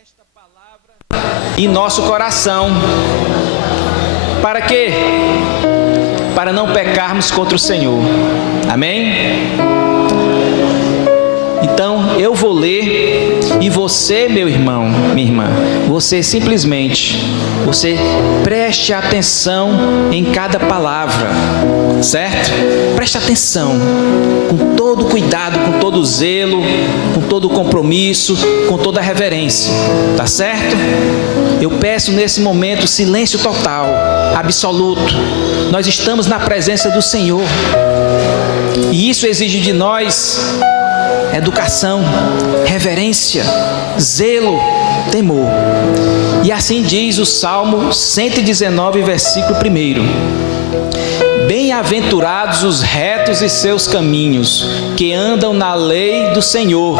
esta palavra em nosso coração. Para quê? Para não pecarmos contra o Senhor. Amém? Então, eu vou ler e você, meu irmão, minha irmã, você preste atenção em cada palavra, certo? Preste atenção, com todo cuidado, com todo zelo, com todo compromisso, com toda reverência, tá certo? Eu peço nesse momento silêncio total, absoluto. Nós estamos na presença do Senhor e isso exige de nós educação, reverência, zelo, temor. E assim diz o Salmo 119, versículo 1. Bem-aventurados os retos em seus caminhos, que andam na lei do Senhor.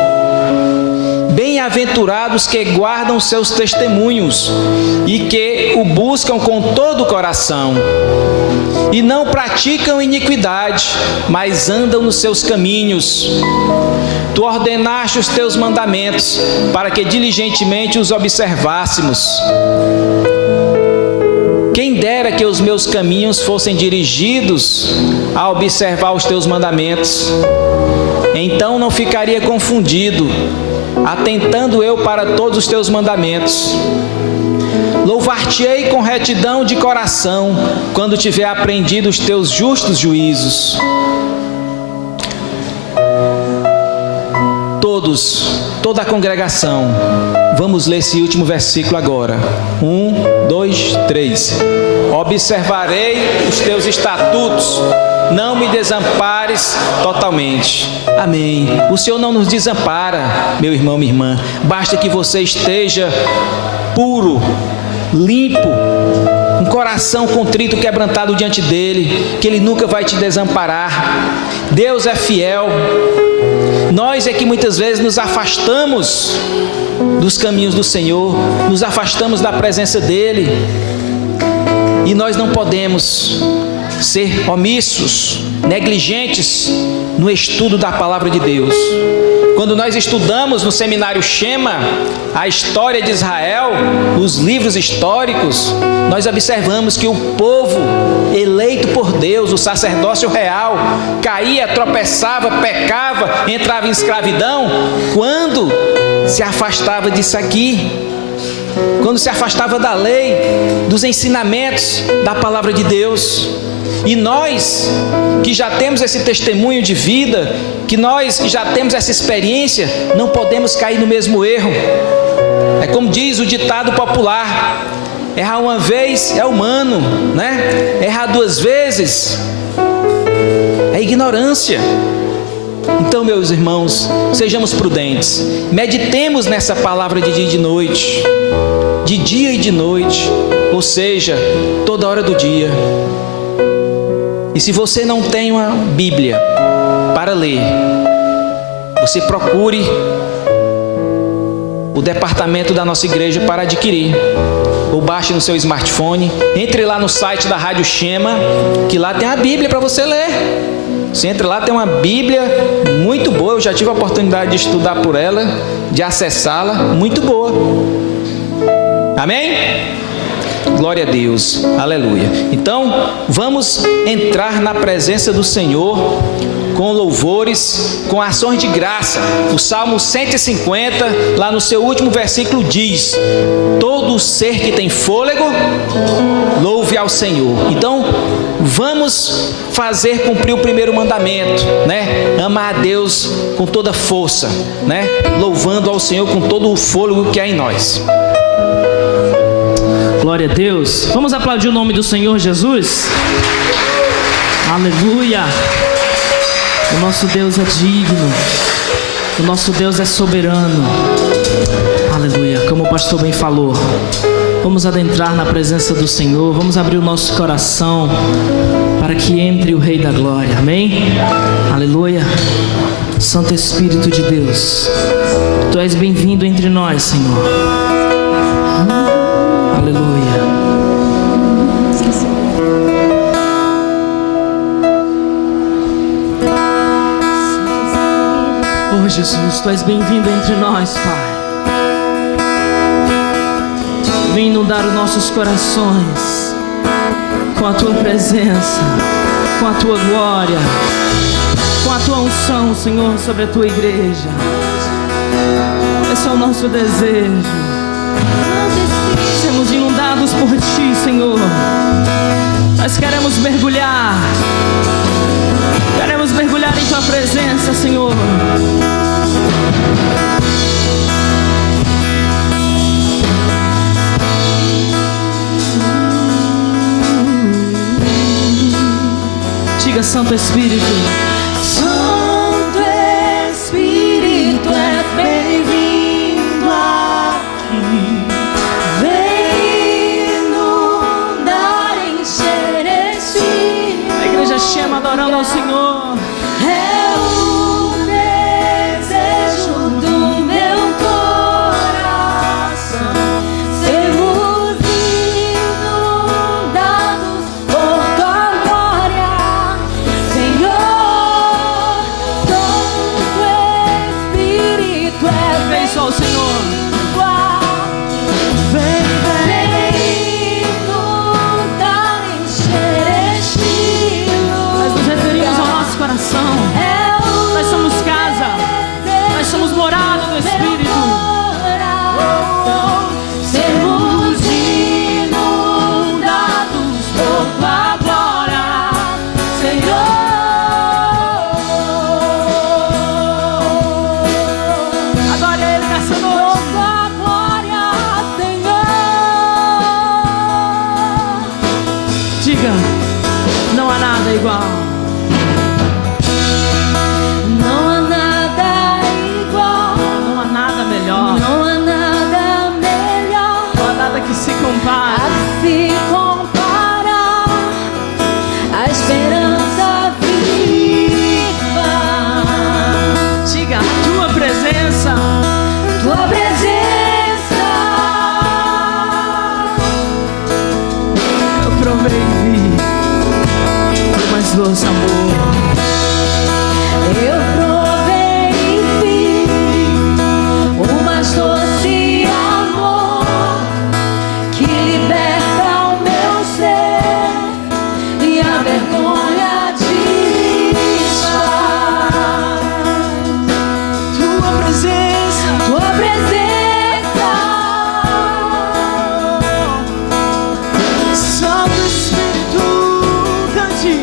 Bem-aventurados que guardam os seus testemunhos e que o buscam com todo o coração. E não praticam iniquidade, mas andam nos seus caminhos. Tu ordenaste os teus mandamentos, para que diligentemente os observássemos. Quem dera que os meus caminhos fossem dirigidos a observar os teus mandamentos. Então não ficaria confundido, atentando eu para todos os teus mandamentos. Louvar-te-ei com retidão de coração, quando tiver aprendido os teus justos juízos. Toda a congregação, vamos ler esse último versículo agora. 1, 2, 3. Observarei os teus estatutos, não me desampares totalmente. Amém. O Senhor não nos desampara, meu irmão, minha irmã. Basta que você esteja puro, limpo, um coração contrito, quebrantado diante dele, que ele nunca vai te desamparar. Deus é fiel. Nós é que muitas vezes nos afastamos dos caminhos do Senhor, nos afastamos da presença dele, e nós não podemos ser omissos, negligentes no estudo da palavra de Deus. Quando nós estudamos no seminário Shema a história de Israel, os livros históricos, nós observamos que o povo eleito por Deus, o sacerdócio real, caía, tropeçava, pecava, entrava em escravidão quando se afastava disso aqui, quando se afastava da lei, dos ensinamentos da palavra de Deus. E nós que já temos esse testemunho de vida, que nós que já temos essa experiência, não podemos cair no mesmo erro. É como diz o ditado popular: errar uma vez é humano, né? Errar duas vezes é ignorância. Então, meus irmãos, sejamos prudentes, meditemos nessa palavra de dia e de noite, de dia e de noite, ou seja, toda hora do dia. E se você não tem uma Bíblia para ler, você procure o departamento da nossa igreja para adquirir, ou baixe no seu smartphone, entre lá no site da Rádio Shema, que lá tem a Bíblia para você ler. Você entra lá, tem uma Bíblia muito boa, eu já tive a oportunidade de estudar por ela, de acessá-la, muito boa. Amém? Glória a Deus, aleluia. Então, vamos entrar na presença do Senhor com louvores, com ações de graça. O Salmo 150, lá no seu último versículo diz: todo ser que tem fôlego, louve ao Senhor. Então, vamos fazer cumprir o primeiro mandamento, né? Amar a Deus com toda força, né? Louvando ao Senhor com todo o fôlego que há em nós. Glória a Deus. Vamos aplaudir o nome do Senhor Jesus? Aleluia. O nosso Deus é digno. O nosso Deus é soberano. Aleluia. Como o pastor bem falou, vamos adentrar na presença do Senhor. Vamos abrir o nosso coração para que entre o Rei da Glória. Amém? Aleluia. Santo Espírito de Deus, Tu és bem-vindo entre nós, Senhor. Aleluia. Oh Jesus, Tu és bem-vindo entre nós, Pai. inundar os nossos corações com a Tua presença, com a Tua glória, com a Tua unção, Senhor, sobre a Tua igreja. Esse é o nosso desejo. Sermos inundados por Ti, Senhor. Nós queremos mergulhar em Tua presença, Senhor. Diga, Santo Espírito. Santo Espírito é bem-vindo aqui. Vem inundar, encher este. A igreja chama adorando ao Senhor. É o desejo do meu coração. Sermos inundados por Tua glória, Senhor. Santo Espírito é Vem só o Senhor. Vem inundar, encher este Nós nos referimos ao nosso coração. Nós somos casa. Nós somos morada do Espírito. Sermos inundados por Tua glória, Senhor. Adore Ele nessa Por noite. Tua glória, Senhor. Diga, não há nada igual. Não há nada igual. Não há nada melhor. Não há nada melhor Não há nada que se compare. a se comparar. A esperança viva. Diga, a Tua presença. Tua presença. Eu provei e vi o mais doce amor. Eu provei e vi o mais doce amor que liberta o meu ser e a vergonha desfaz. Tua presença. Tua presença. Santo Espírito, cante.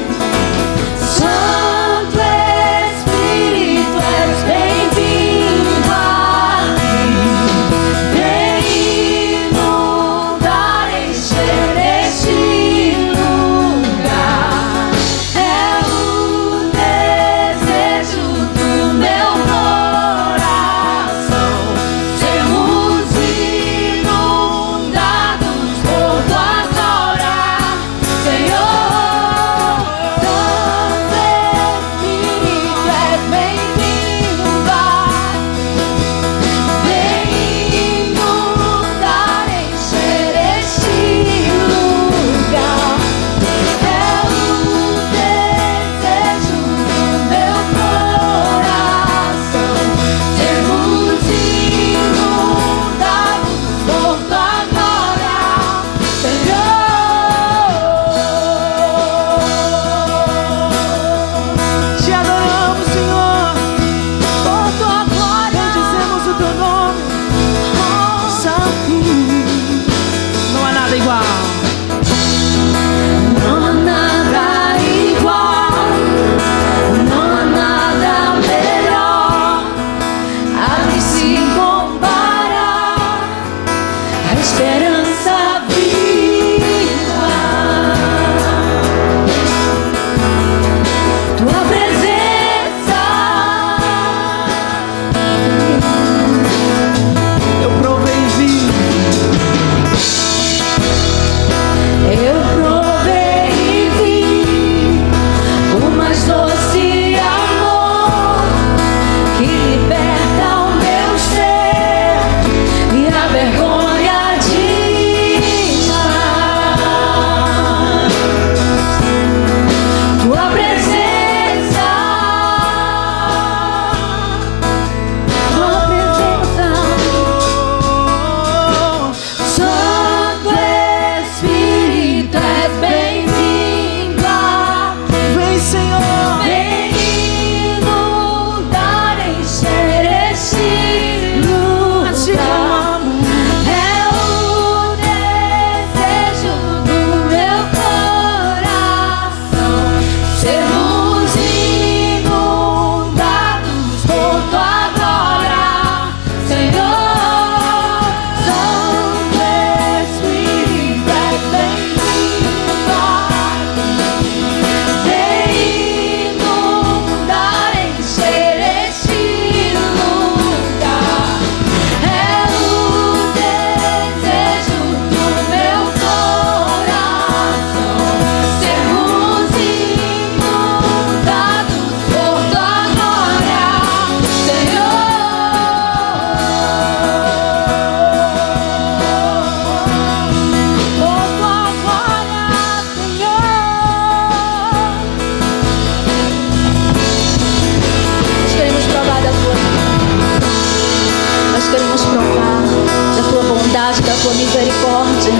tua misericórdia.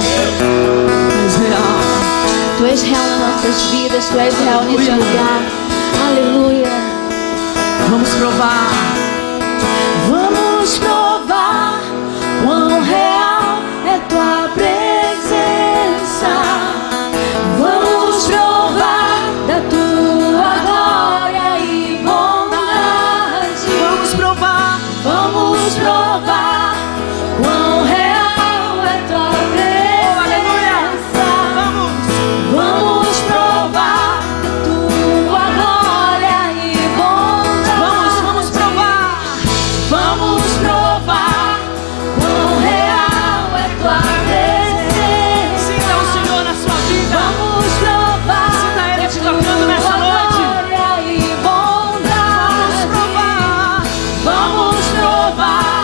És real. Tu és real nas nossas vidas, tu és real neste Aleluia. lugar. Aleluia. Vamos provar. Vamos provar quão real é tua presença. Vamos provar da tua glória e bondade. Vamos provar. Vamos provar quão real é tua presença. Vamos provar tua glória e bondade. Vamos provar. Vamos provar quão real é tua presença. Sinta o Senhor na sua vida. Vamos provar Sinta Ele te tocando nessa tua noite. glória e bondade. Vamos provar. Vamos provar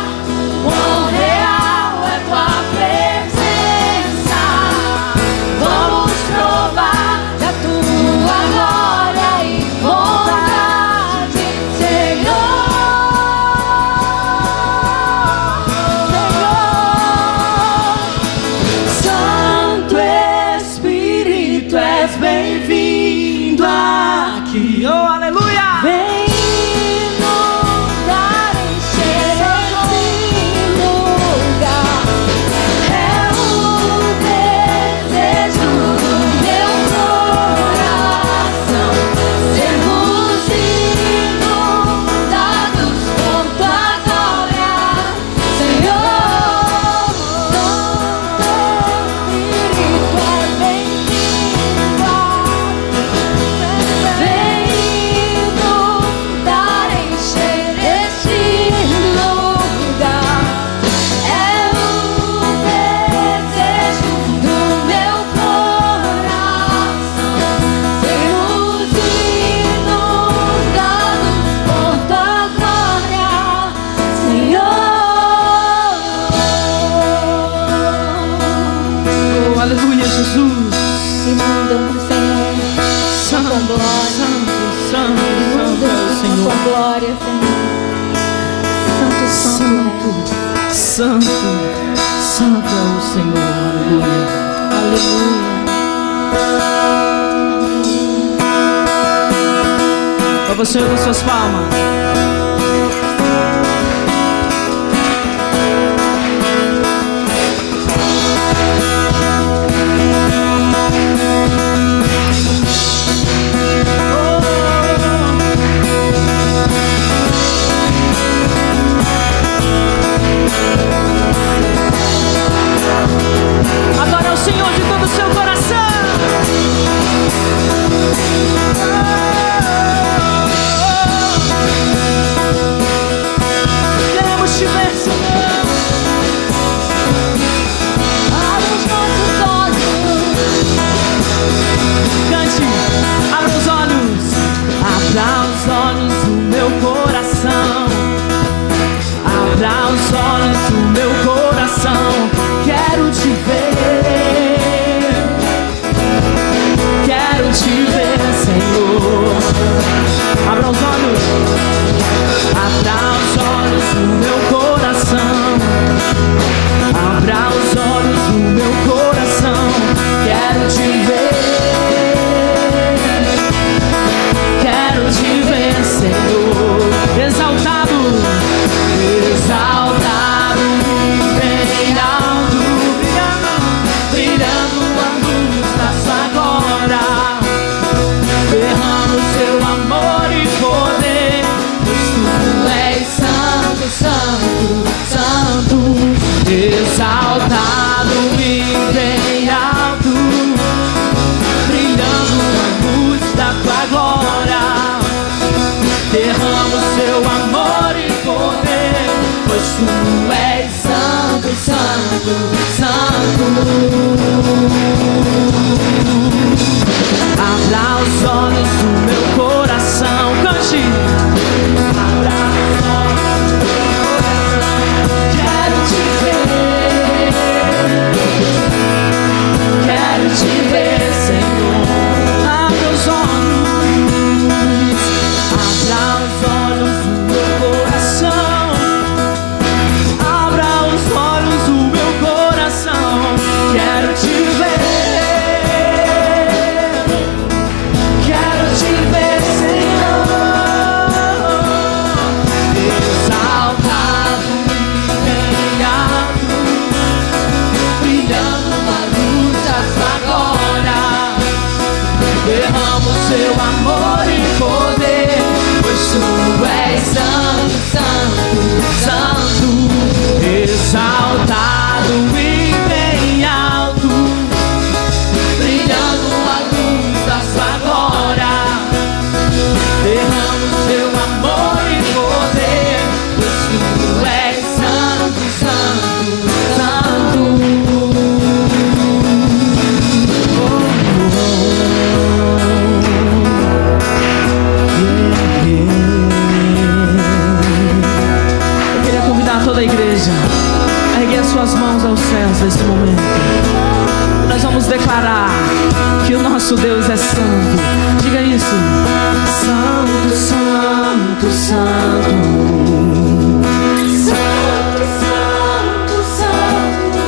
quão real é tua presença. Vamos provar da tua glória e bondade, Senhor. Santo Espírito, és bem-vindo aqui. Oh, aleluia. Vem inundar, encher esse lugar. É o desejo do meu coração. Sermos inundados por tua glória, Senhor. Santo Espírito, é bem-vindo aqui. Vem inundar, encher este lugar. É o desejo do meu coração. Sermos inundados por tua glória, Senhor. Oh, aleluia, Jesus. Inunda-nos, Senhor, Santo, com tua glória. santo, santo, santo é o Inunda-nos com Senhor. tua glória, Senhor. Santo, santo é. Santo, santo é o Senhor. Aleluia. Aleluia. Para o Senhor com suas palmas. Adore ao Senhor de todo o seu coração. Queremos te ver, Senhor. Abre os nossos olhos. Cante, abra os olhos. Abra os olhos do meu coração. Abra os olhos do meu coração. Quero te ver. Quero te ver, Senhor. Abra os olhos. Abra os olhos do meu coração. Abra os olhos do meu coração. Quero te ver. Quero te ver, Senhor. Exaltado, exaltado, bem alto, brilhando, brilhando a luz da sua glória. Derrama o seu amor e poder, pois tu és santo, santo, santo. Exaltado e bem alto, brilhando a luz da tua glória. Derrama o seu amor e poder, pois tu és santo, santo, santo. Abra os olhos do meu coração, cante. Abra os olhos do meu coração, quero te ver. Quero te ver, Senhor. Abra os olhos. Abra os olhos do meu coração. Abra os olhos do meu coração. suas mãos aos céus nesse momento. Nós vamos declarar que o nosso Deus é santo. Diga isso. Santo, santo, santo. Santo, santo, santo.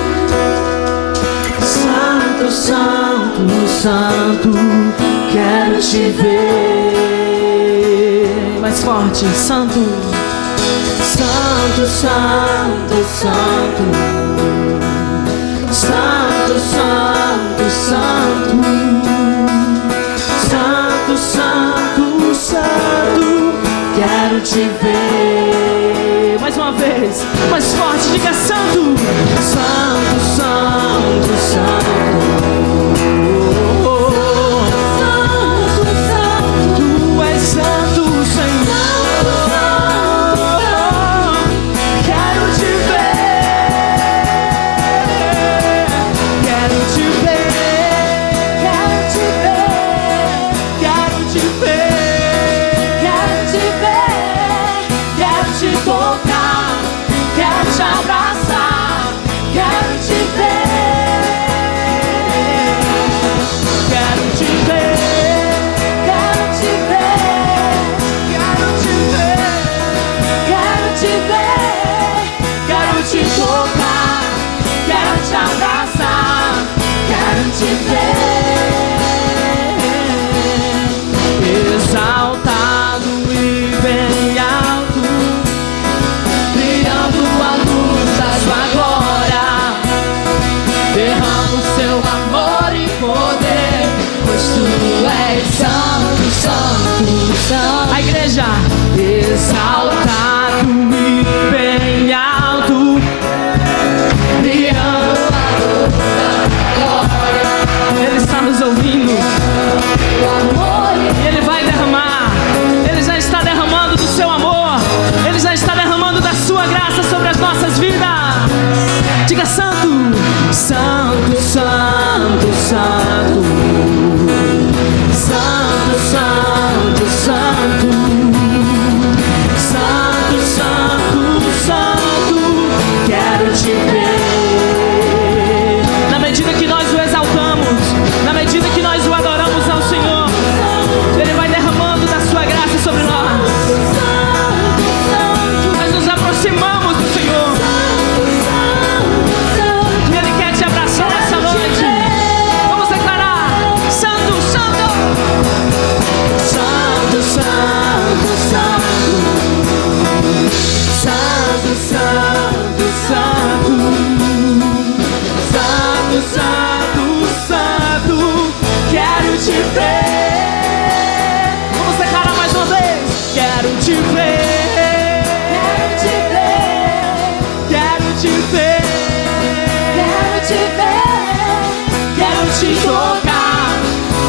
Santo, santo, santo. Quero te ver. Mais forte. Santo. Santo, santo, santo. Santo, santo, santo. Santo, santo, santo. Quero te ver. Mais uma vez, mais forte, diga santo. Santo, santo, santo. Santo, santo. Tu és santo, Senhor. Quero te ver. Quero te ver. Quero te ver. Quero te ver. Quero te ver. Quero te tocar. Quero te abraçar. Quero te ver. Quero te ver. Quero te ver. Quero te ver. Quero te ver. Quero te tocar. Quero te abraçar. Quero te ver. Exaltado e bem alto, brilhando a luz da sua glória. Derrama o seu amor e poder, pois tu és santo, santo, santo. A igreja. Exaltado e bem alto, brilhando a luz da glória. Ele está nos ouvindo. E Ele vai derramar. Ele já está derramando do seu amor. Ele já está derramando da sua graça sobre as nossas vidas. Diga santo. Santo, santo, santo. Santo, santo, santo. Santo, santo, santo. Quero te ver. Na medida que nós o exaltamos, na medida que nós o adoramos ao Senhor, Ele vai derramando da sua graça sobre nós. Nós nos aproximamos do Senhor. E Ele quer te abraçar nessa noite. Vamos declarar: Santo, Santo. Santo, Santo, Santo. Santo, Santo, Santo. Santo, Santo, Santo. Quero te ver. Vamos declarar mais uma vez. Quero te ver. Quero te ver. Quero te ver. Quero te tocar.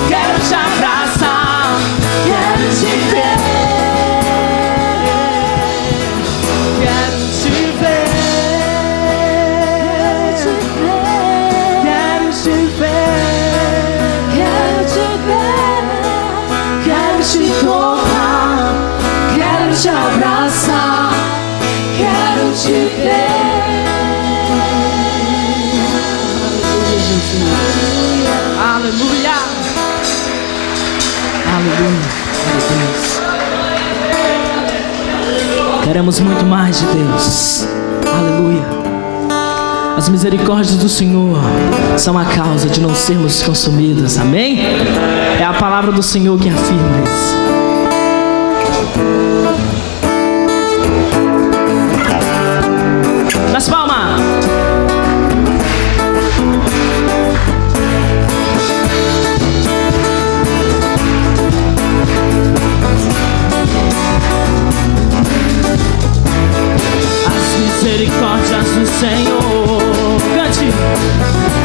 Quero te abraçar. Quero te ver. Quero te ver. Quero te ver. Quero te ver. Quero te tocar. Quero te abraçar. Quero te ver. Aleluia. Aleluia. Queremos muito mais de Deus. Aleluia. As misericórdias do Senhor são a causa de não sermos consumidos. Amém? É a palavra do Senhor que afirma isso. Nas palmas. As misericórdias do Senhor, cante,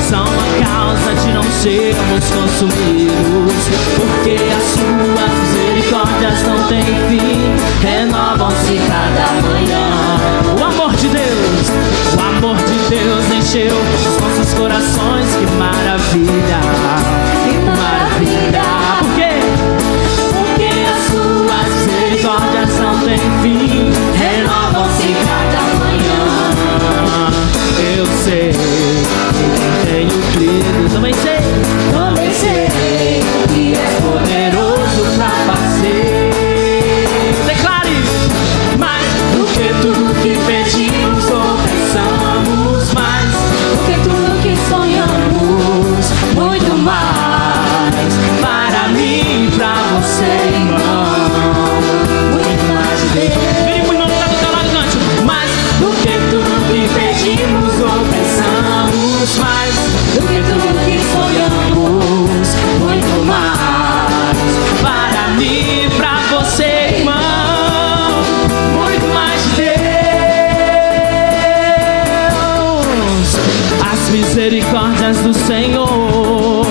são a causa de não sermos consumidos, porque as suas misericórdias não têm fim, renovam-se cada manhã. O amor de Deus encheu os nossos corações. Que maravilha, que maravilha. Por quê? Porque as suas misericórdias não têm fim, renovam-se cada manhã. Eu sei misericórdias do Senhor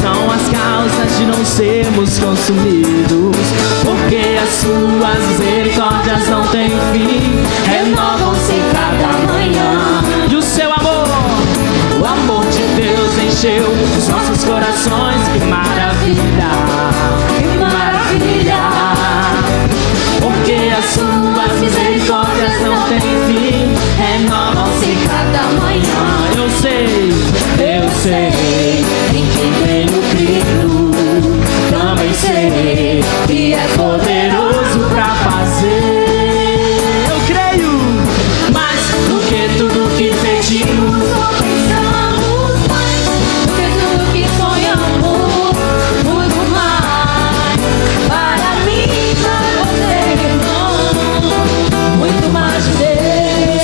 são as causas de não sermos consumidos, porque as suas misericórdias não têm fim, renovam-se cada manhã. E o seu amor, o amor de Deus encheu os nossos corações. Que maravilha, que maravilha, porque as suas misericórdias não têm fim, renovam-se cada manhã. Eu sei em quem tenho crido, também sei que é poderoso pra fazer. Eu creio, mais do que tudo que pedimos ou pensamos, mais do que tudo que sonhamos, muito mais para mim, para você, irmão, muito mais de Deus,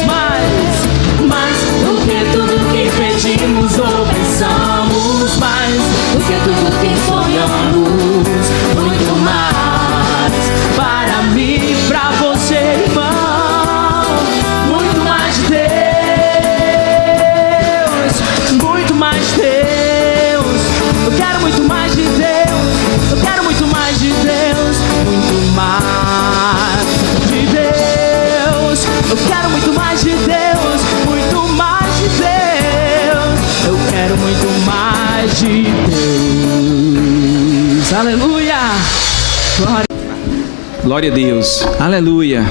mais do que tudo que pedimos ou pensamos, mais do que tudo que sonhamos, muito mais para mim, para você, irmão, muito mais de Deus, muito mais de Deus. Eu quero muito mais de Deus, eu quero muito mais de Deus, muito mais de Deus. Eu quero muito mais de Deus, muito mais de Deus. Eu quero muito mais de Deus. Aleluia. Glória a Deus. Aleluia.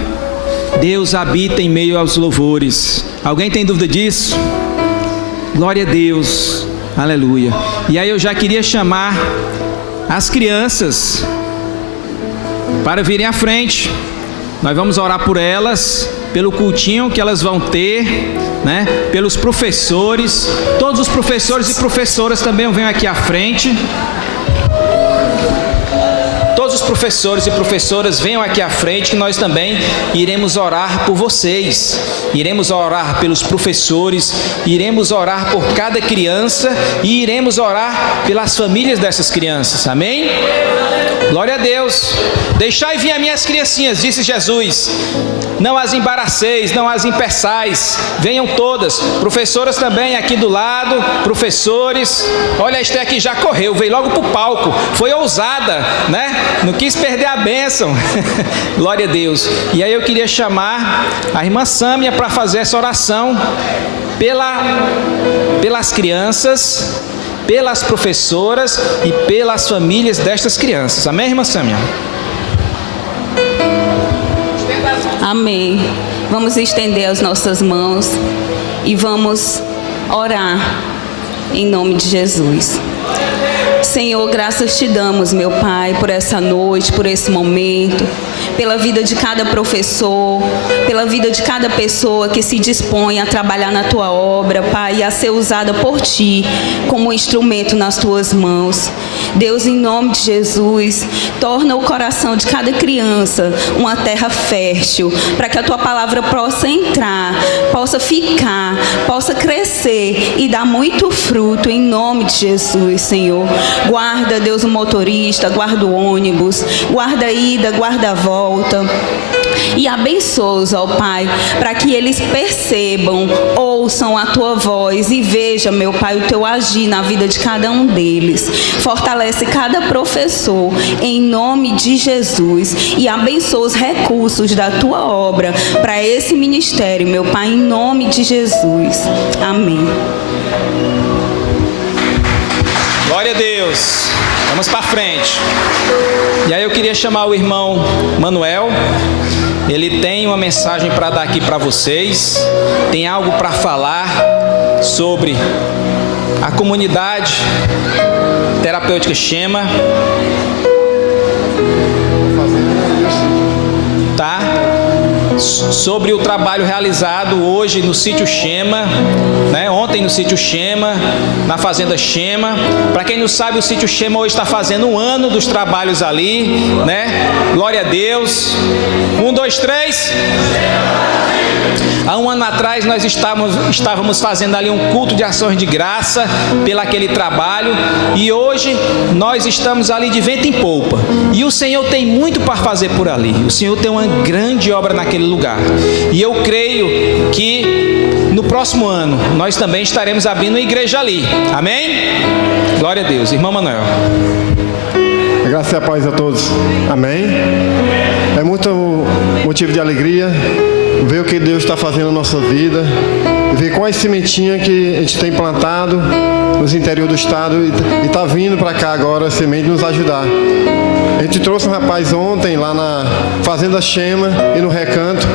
Deus habita em meio aos louvores. Alguém tem dúvida disso? Glória a Deus. Aleluia. E aí eu já queria chamar as crianças para virem à frente. Nós vamos orar por elas, pelo cultinho que elas vão ter, né? Pelos professores. Todos os professores e professoras também venham aqui à frente. Todos os professores e professoras venham aqui à frente, que nós também iremos orar por vocês. Iremos orar pelos professores, iremos orar por cada criança e iremos orar pelas famílias dessas crianças. Amém? Glória a Deus. Deixai vir as minhas criancinhas, disse Jesus. Não as embaraceis, não as impeçais. Venham todas. Professoras também aqui do lado. Professores. Olha, a Esther aqui já correu, veio logo para o palco. Foi ousada, né? Não quis perder a bênção. Glória a Deus. E aí eu queria chamar a irmã Sâmia para fazer essa oração pelas crianças, pelas professoras e pelas famílias destas crianças. Amém, irmã Sâmia? Amém. Vamos estender as nossas mãos e vamos orar em nome de Jesus. Senhor, graças te damos, meu Pai, por essa noite, por esse momento, pela vida de cada professor, pela vida de cada pessoa que se dispõe a trabalhar na tua obra, Pai, e a ser usada por ti como instrumento nas tuas mãos. Deus, em nome de Jesus, torna o coração de cada criança uma terra fértil, para que a tua palavra possa entrar, possa ficar, possa crescer e dar muito fruto, em nome de Jesus, Senhor. Guarda, Deus, o motorista, guarda o ônibus, guarda a ida, guarda a volta. E abençoa-os, ó Pai, para que eles percebam, ouçam a tua voz e vejam, meu Pai, o teu agir na vida de cada um deles. Fortalece cada professor em nome de Jesus e abençoa os recursos da tua obra para esse ministério, meu Pai, em nome de Jesus. Amém. Glória a Deus. Vamos para frente. E aí eu queria chamar o irmão Manuel. Ele tem uma mensagem para dar aqui para vocês. Tem algo para falar sobre a comunidade terapêutica Shema. Tá? Sobre o trabalho realizado hoje no sítio Shema, né? Ontem no sítio Shema, na fazenda Shema. Para quem não sabe, o sítio Shema hoje está fazendo 1 ano dos trabalhos ali, né? Glória a Deus. 1, 2, 3. Há 1 ano atrás nós estávamos fazendo ali um culto de ações de graça pelo aquele trabalho, e hoje nós estamos ali de vento em polpa, e o Senhor tem muito para fazer por ali. O Senhor tem uma grande obra naquele lugar, e eu creio que no próximo ano, nós também estaremos abrindo uma igreja ali. Amém? Glória a Deus. Irmão Manuel. Graças e a paz a todos. Amém? É muito motivo de alegria ver o que Deus está fazendo na nossa vida, ver quais sementinhas que a gente tem plantado nos interior do estado e está vindo para cá agora a semente nos ajudar. A gente trouxe um rapaz ontem lá na Fazenda Chema e no Recanto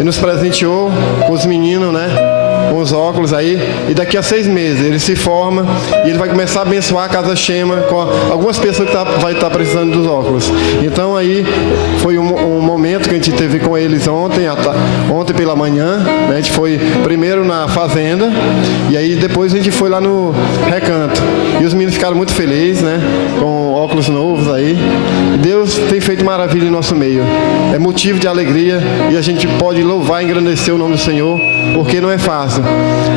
e nos presenteou com os meninos, né? Com os óculos aí, e daqui a 6 meses ele se forma e ele vai começar a abençoar a Casa Chema com algumas pessoas que vai estar precisando dos óculos. Então aí foi um momento que a gente teve com eles ontem pela manhã, né? A gente foi primeiro na fazenda e aí depois a gente foi lá no Recanto e os meninos ficaram muito felizes, né? Com óculos novos aí. Deus tem feito maravilha em nosso meio, é motivo de alegria e a gente pode louvar e engrandecer o nome do Senhor, porque não é fácil.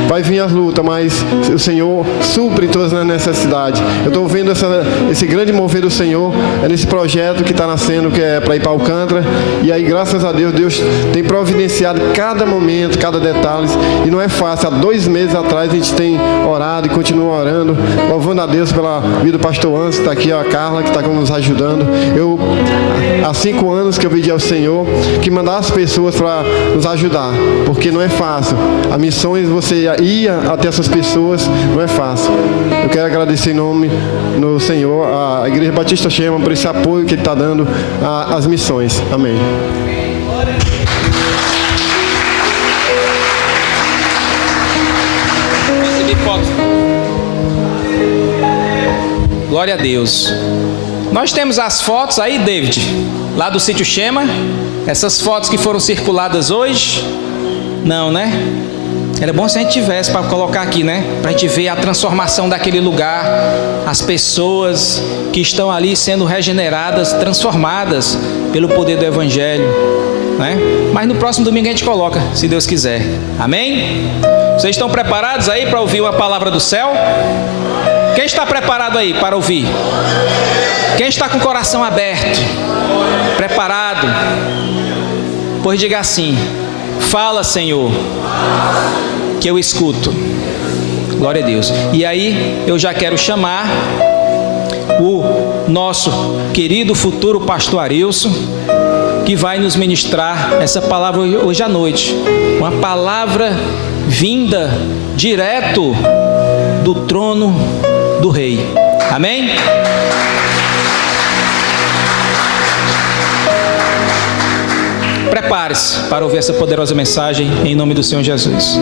Vai vir as lutas, mas o Senhor supre todas as necessidades. Eu estou vendo esse grande mover do Senhor nesse projeto que está nascendo, que é para ir para Alcântara. E aí, graças a Deus, Deus tem providenciado cada momento, cada detalhe. E não é fácil. Há 2 meses atrás a gente tem orado e continua orando, louvando a Deus pela vida do pastor Anso, que está aqui, a Carla, que está nos ajudando. Há 5 anos que eu pedi ao Senhor que mandasse pessoas para nos ajudar, porque não é fácil. A missões, você ia até essas pessoas, não é fácil. Eu quero agradecer em nome do Senhor a Igreja Batista Chema por esse apoio que Ele está dando às missões. Amém. Glória a Deus. Nós temos as fotos aí, David, lá do sítio Chema. Essas fotos que foram circuladas hoje. Não, né? Era bom se a gente tivesse para colocar aqui, né? Para a gente ver a transformação daquele lugar, as pessoas que estão ali sendo regeneradas, transformadas pelo poder do Evangelho, né? Mas no próximo domingo a gente coloca, se Deus quiser. Amém? Vocês estão preparados aí para ouvir uma palavra do céu? Quem está preparado aí para ouvir? Quem está com o coração aberto? Preparado? Pois diga assim: fala, Senhor, que eu escuto. Glória a Deus. E aí eu já quero chamar o nosso querido futuro pastor Arilson, que vai nos ministrar essa palavra hoje à noite. Uma palavra vinda direto do trono do Rei. Amém? Prepare-se para ouvir essa poderosa mensagem em nome do Senhor Jesus.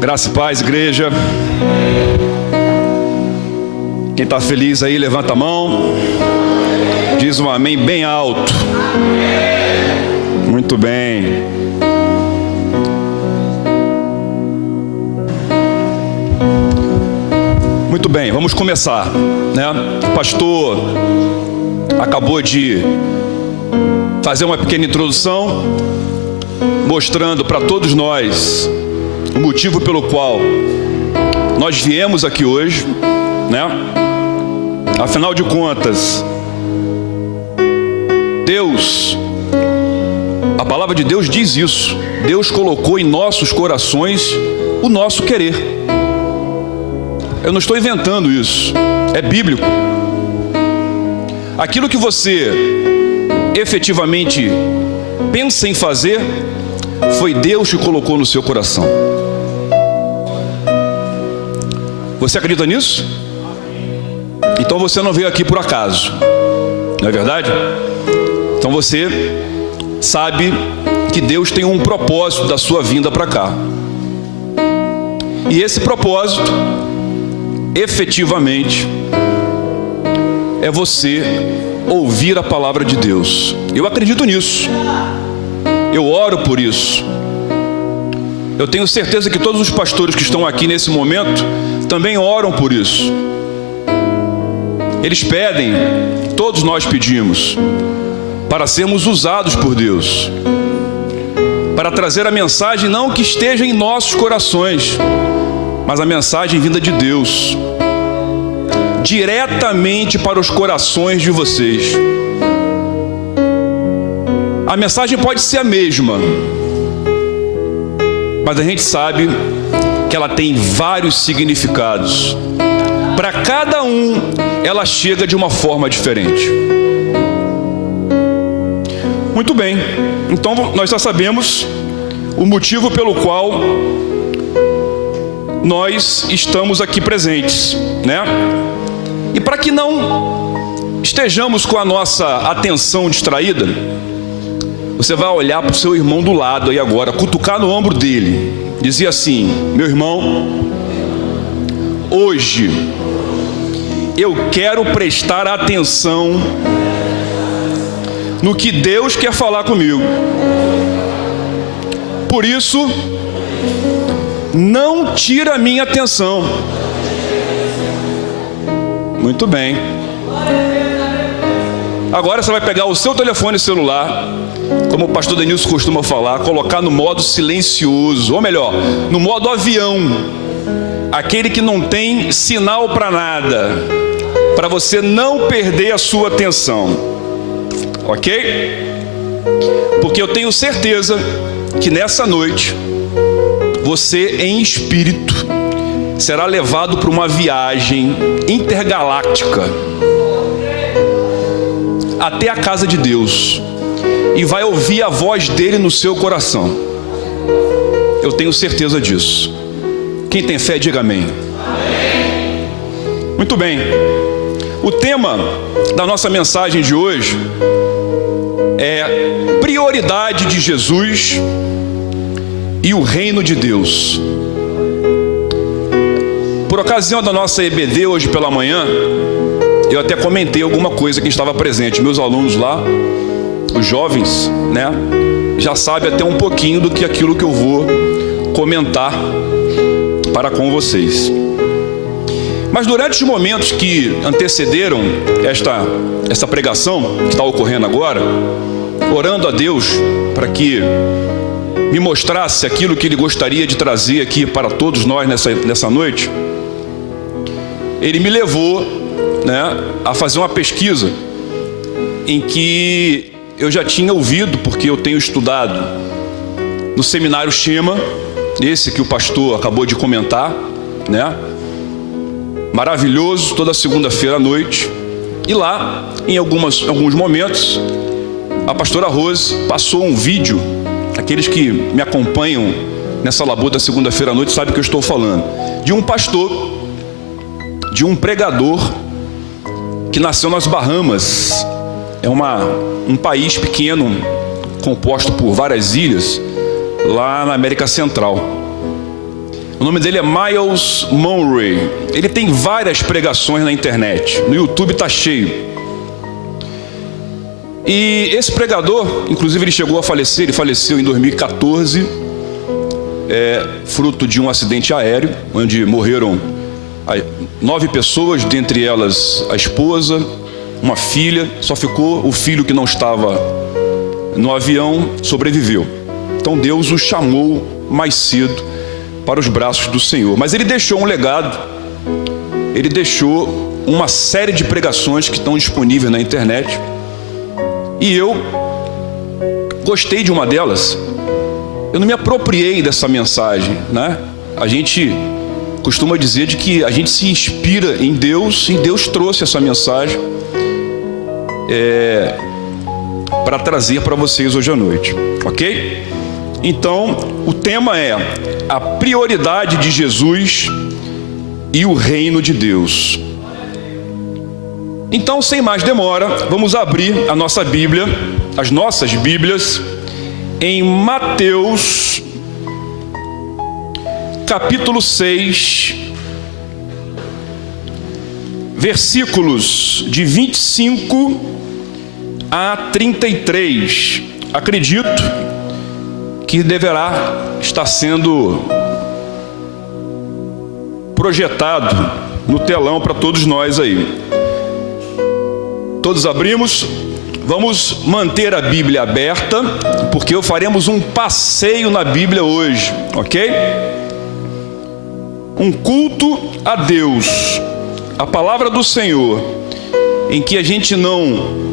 Graça e paz, igreja. Quem está feliz aí, levanta a mão. Diz um amém bem alto. Muito bem. Muito bem, vamos começar, né? O pastor acabou de fazer uma pequena introdução, mostrando para todos nós o motivo pelo qual nós viemos aqui hoje, né? Afinal de contas, Deus, a palavra de Deus diz isso. Deus colocou em nossos corações o nosso querer. Eu não estou inventando isso, é bíblico. Aquilo que você efetivamente pensa em fazer, foi Deus que colocou no seu coração. Você acredita nisso? Então você não veio aqui por acaso, não é verdade? Então você sabe que Deus tem um propósito da sua vinda para cá. E esse propósito, efetivamente, é você ouvir a palavra de Deus. Eu acredito nisso. Eu oro por isso. Eu tenho certeza que todos os pastores que estão aqui nesse momento também oram por isso. Eles pedem, todos nós pedimos, para sermos usados por Deus, para trazer a mensagem não que esteja em nossos corações, mas a mensagem vinda de Deus, diretamente para os corações de vocês. A mensagem pode ser a mesma, mas a gente sabe que ela tem vários significados. Para cada um, ela chega de uma forma diferente. Muito bem, então nós já sabemos o motivo pelo qual nós estamos aqui presentes, né? E para que não estejamos com a nossa atenção distraída, você vai olhar para o seu irmão do lado aí agora, cutucar no ombro dele, dizer assim: meu irmão, hoje eu quero prestar atenção no que Deus quer falar comigo. Por isso, não tira a minha atenção. Muito bem. Agora você vai pegar o seu telefone celular, como o pastor Denilson costuma falar, colocar no modo silencioso, ou melhor, no modo avião, aquele que não tem sinal para nada, para você não perder a sua atenção, ok? Porque eu tenho certeza que nessa noite, você em espírito será levado para uma viagem intergaláctica até a casa de Deus e vai ouvir a voz dele no seu coração. Eu tenho certeza disso. Quem tem fé, diga amém. Muito bem. O tema da nossa mensagem de hoje é prioridade de Jesus e o reino de Deus. Por ocasião da nossa EBD hoje pela manhã, eu até comentei alguma coisa que estava presente. Meus alunos lá, os jovens, né, já sabem até um pouquinho do que aquilo que eu vou comentar para com vocês. Mas durante os momentos que antecederam esta pregação que está ocorrendo agora, orando a Deus para que me mostrasse aquilo que Ele gostaria de trazer aqui para todos nós nessa noite, Ele me levou, né, a fazer uma pesquisa em que eu já tinha ouvido, porque eu tenho estudado no seminário Shema, esse que o pastor acabou de comentar, né? Maravilhoso, toda segunda-feira à noite. E lá, em alguns momentos, a pastora Rose passou um vídeo. Aqueles que me acompanham nessa labuta segunda-feira à noite sabem o que eu estou falando. De um pastor, de um pregador que nasceu nas Bahamas. É um país pequeno, composto por várias ilhas, lá na América Central. O nome dele é Myles Munroe. Ele tem várias pregações na internet. No YouTube está cheio. E esse pregador, inclusive ele chegou a falecer. Ele faleceu em 2014, fruto de um acidente aéreo, onde morreram 9 pessoas, dentre elas a esposa, uma filha. Só ficou o filho que não estava no avião, sobreviveu. Então Deus o chamou mais cedo para os braços do Senhor. Mas ele deixou um legado, ele deixou uma série de pregações que estão disponíveis na internet. E eu gostei de uma delas. Eu não me apropriei dessa mensagem, né? A gente costuma dizer de que a gente se inspira em Deus, e Deus trouxe essa mensagem para trazer para vocês hoje à noite, ok? Então, o tema é a prioridade de Jesus e o reino de Deus. Então, sem mais demora, vamos abrir a nossa Bíblia, as nossas Bíblias, em Mateus, capítulo 6, versículos de 25 a 33. Acredito que deverá estar sendo projetado no telão para todos nós aí. Todos abrimos. Vamos manter a Bíblia aberta, porque faremos um passeio na Bíblia hoje, ok? Um culto a Deus, a palavra do Senhor, em que a gente não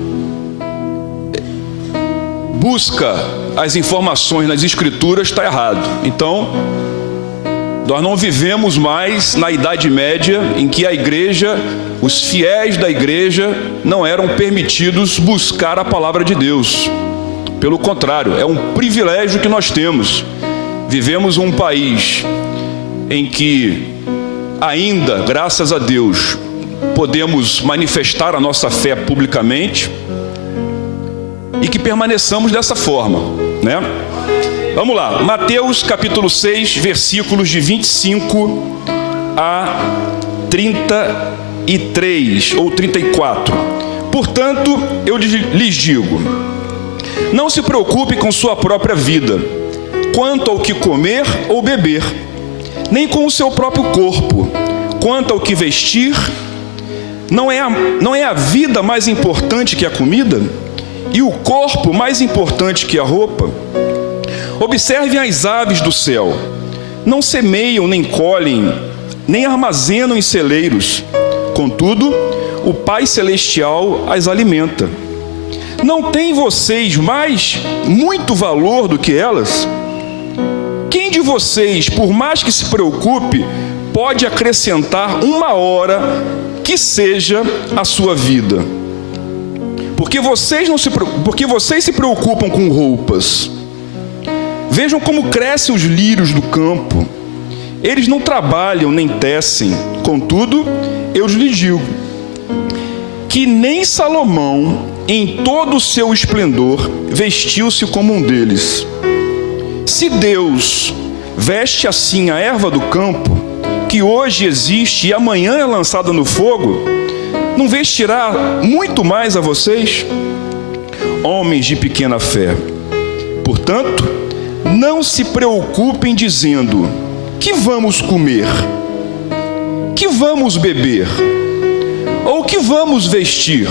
busca as informações nas Escrituras está errado. Então, nós não vivemos mais na Idade Média, em que a igreja, os fiéis da igreja, não eram permitidos buscar a palavra de Deus. Pelo contrário, é um privilégio que nós temos. Vivemos um país em que ainda, graças a Deus, podemos manifestar a nossa fé publicamente e que permaneçamos dessa forma, né? Vamos lá, Mateus capítulo 6, versículos de 25 a 33 ou 34. Portanto, eu lhes digo: não se preocupe com sua própria vida, quanto ao que comer ou beber, nem com o seu próprio corpo, quanto ao que vestir. Não é a vida mais importante que a comida? E o corpo mais importante que a roupa? Observem as aves do céu. Não semeiam, nem colhem, nem armazenam em celeiros. Contudo, o Pai Celestial as alimenta. Não têm vocês mais muito valor do que elas? Quem de vocês, por mais que se preocupe, pode acrescentar uma hora que seja a sua vida? Porque vocês se preocupam com roupas. Vejam como crescem os lírios do campo. Eles não trabalham nem tecem. Contudo, eu lhes digo que nem Salomão, em todo o seu esplendor, vestiu-se como um deles. Se Deus veste assim a erva do campo, que hoje existe e amanhã é lançada no fogo, não vestirá muito mais a vocês, homens de pequena fé? Portanto, não se preocupem dizendo: que vamos comer? Que vamos beber? Ou que vamos vestir?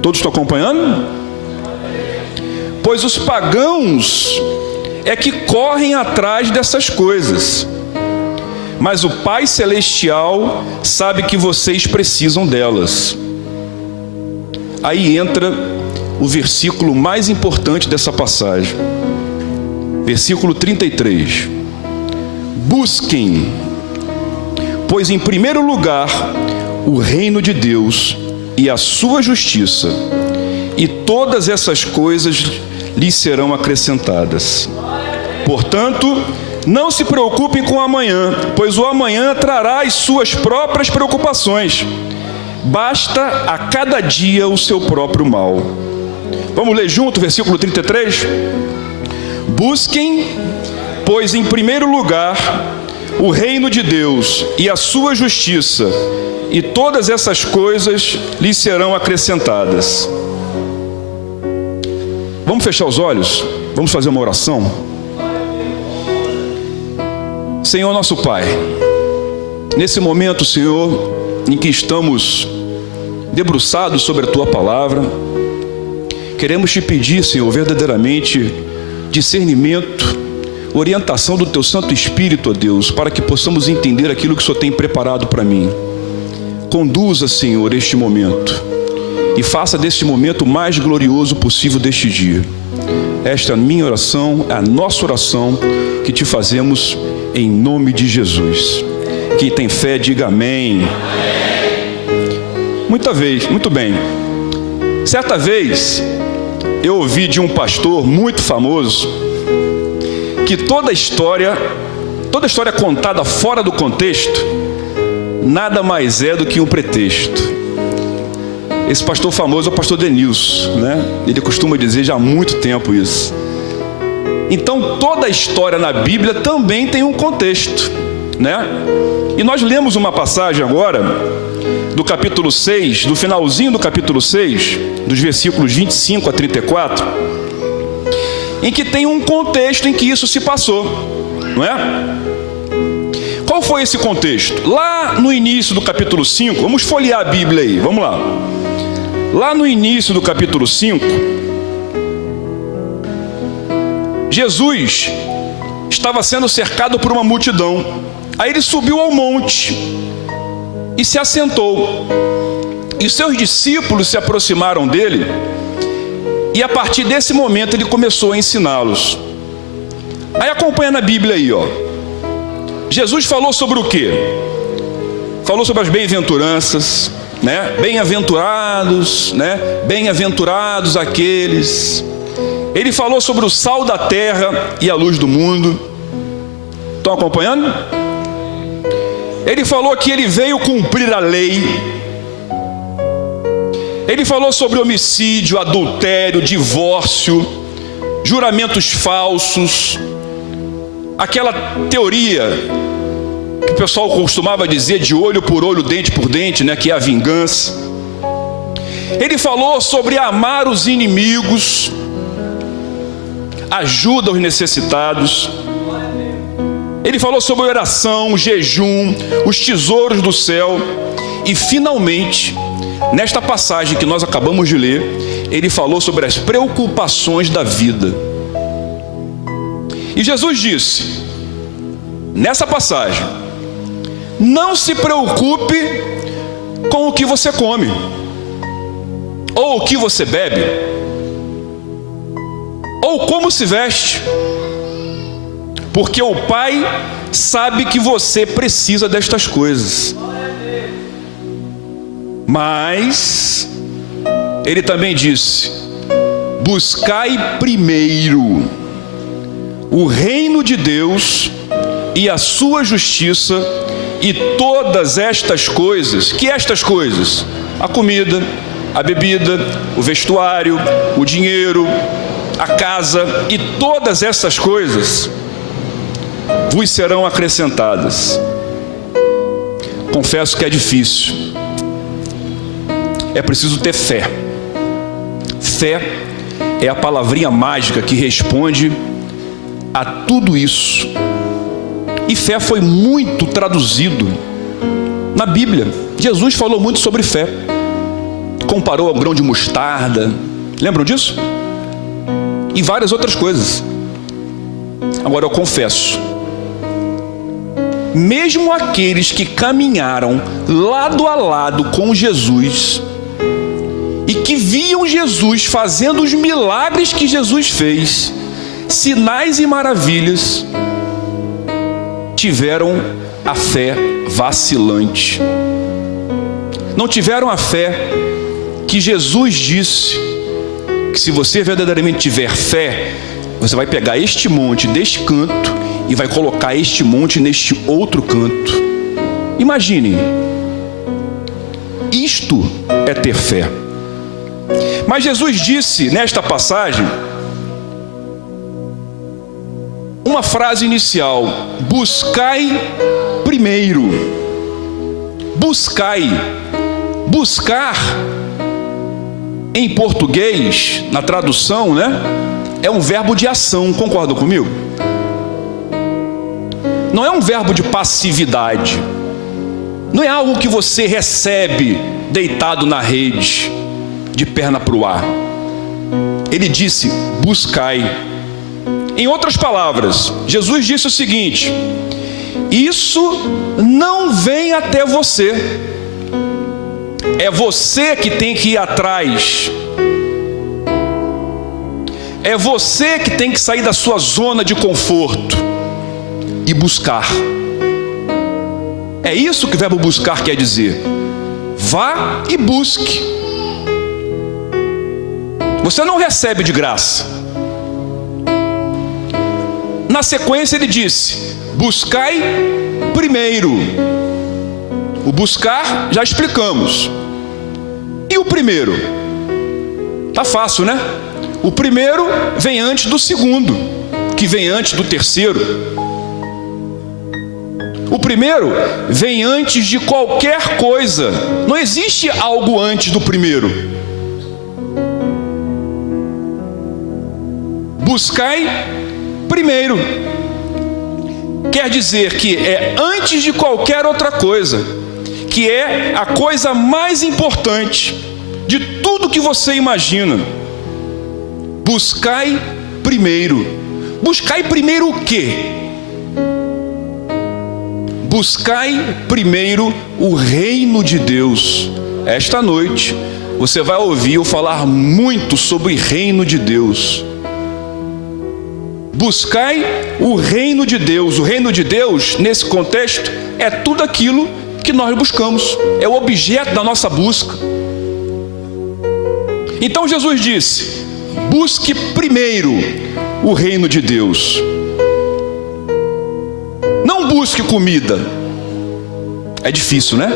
Todos estão acompanhando? Pois os pagãos é que correm atrás dessas coisas, mas o Pai Celestial sabe que vocês precisam delas. Aí entra o versículo mais importante dessa passagem. Versículo 33. Busquem, pois em primeiro lugar, o reino de Deus e a sua justiça, e todas essas coisas lhes serão acrescentadas. Portanto, não se preocupem com o amanhã, pois o amanhã trará as suas próprias preocupações. Basta a cada dia o seu próprio mal. Vamos ler junto o versículo 33? Busquem, pois em primeiro lugar, o reino de Deus e a sua justiça, e todas essas coisas lhes serão acrescentadas. Vamos fechar os olhos? Vamos fazer uma oração? Senhor nosso Pai, nesse momento, Senhor, em que estamos debruçados sobre a Tua Palavra, queremos Te pedir, Senhor, verdadeiramente discernimento, orientação do Teu Santo Espírito, ó Deus, para que possamos entender aquilo que o Senhor tem preparado para mim. Conduza, Senhor, este momento e faça deste momento o mais glorioso possível deste dia. Esta é a minha oração, é a nossa oração que Te fazemos em nome de Jesus. Quem tem fé, diga amém. Muito bem. Certa vez, eu ouvi de um pastor muito famoso que toda história contada fora do contexto nada mais é do que um pretexto. Esse pastor famoso é o pastor Denilson, né? Ele costuma dizer já há muito tempo isso. Então toda a história na Bíblia também tem um contexto, né? E nós lemos uma passagem agora do capítulo 6, do finalzinho do capítulo 6, dos versículos 25 a 34, em que tem um contexto em que isso se passou, não é? Qual foi esse contexto? Lá no início do capítulo 5, vamos folhear a Bíblia aí, vamos lá. Lá no início do capítulo 5, Jesus estava sendo cercado por uma multidão. Aí ele subiu ao monte e se assentou. E seus discípulos se aproximaram dele E a partir desse momento ele começou a ensiná-los. Aí acompanha na Bíblia aí, ó. Jesus falou sobre o quê? Falou sobre as bem-aventuranças, né? Bem-aventurados, né? Bem-aventurados aqueles. Ele falou sobre o sal da terra e a luz do mundo. Estão acompanhando? Ele falou que ele veio cumprir a lei. Ele falou sobre homicídio, adultério, divórcio, juramentos falsos, aquela teoria que o pessoal costumava dizer de olho por olho, dente por dente, né, que é a vingança. Ele falou sobre amar os inimigos, ajuda aos necessitados. Ele falou sobre oração, jejum, os tesouros do céu. E finalmente, nesta passagem que nós acabamos de ler, ele falou sobre as preocupações da vida. E Jesus disse, nessa passagem, não se preocupe com o que você come, ou o que você bebe, ou como se veste, porque o Pai sabe que você precisa destas coisas. Mas ele também disse, buscai primeiro o reino de Deus e a sua justiça, e todas estas coisas, que estas coisas? A comida, a bebida, o vestuário, o dinheiro, a casa, e todas essas coisas vos serão acrescentadas. Confesso que é difícil. É preciso ter fé. Fé é a palavrinha mágica que responde a tudo isso. E fé foi muito traduzido na Bíblia. Jesus falou muito sobre fé. Comparou ao grão de mostarda. Lembram disso? E várias outras coisas. Agora eu confesso, mesmo aqueles que caminharam lado a lado com Jesus e que viam Jesus fazendo os milagres que Jesus fez, sinais e maravilhas, tiveram a fé vacilante. Não tiveram a fé que Jesus disse que se você verdadeiramente tiver fé, você vai pegar este monte deste canto e vai colocar este monte neste outro canto. Imaginem, isto é ter fé. Mas Jesus disse nesta passagem uma frase inicial: buscai primeiro. Buscai. Buscar, em português, na tradução, né, é um verbo de ação. Concordam comigo? Não é um verbo de passividade. Não é algo que você recebe deitado na rede, de perna para o ar. Ele disse: buscai. Em outras palavras, Jesus disse o seguinte: isso não vem até você. É você que tem que ir atrás. É você que tem que sair da sua zona de conforto e buscar. É isso que o verbo buscar quer dizer. Vá e busque. Você não recebe de graça. Na sequência ele disse: buscai primeiro. O buscar já explicamos. E o primeiro? Tá fácil, né? O primeiro vem antes do segundo, que vem antes do terceiro. O primeiro vem antes de qualquer coisa. Não existe algo antes do primeiro. Buscai primeiro. Quer dizer que é antes de qualquer outra coisa, que é a coisa mais importante de tudo que você imagina. Buscai primeiro. Buscai primeiro o quê? Buscai primeiro o reino de Deus. Esta noite você vai ouvir eu falar muito sobre o reino de Deus. Buscai o reino de Deus. O reino de Deus, nesse contexto, é tudo aquilo que nós buscamos. É o objeto da nossa busca. Então Jesus disse: busque primeiro o reino de Deus. Não busque comida. É difícil, né?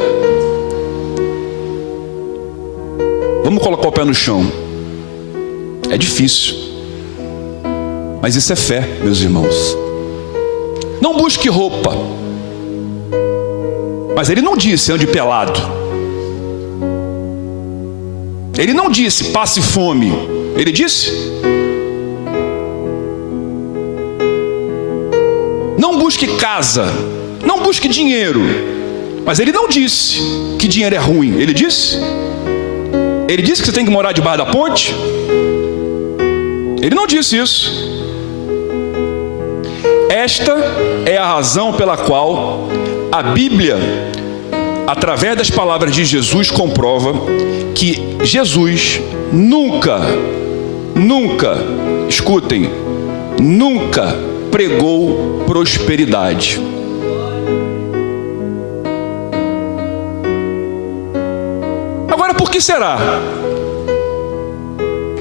Vamos colocar o pé no chão. É difícil. Mas isso é fé, meus irmãos. Não busque roupa. Mas ele não disse ande pelado. Ele não disse passe fome. Ele disse: não busque casa. Não busque dinheiro. Mas ele não disse que dinheiro é ruim. Ele disse? Ele disse que você tem que morar debaixo da ponte? Ele não disse isso. Esta é a razão pela qual a Bíblia, através das palavras de Jesus, comprova que Jesus nunca, escutem, nunca pregou prosperidade. Agora, por que será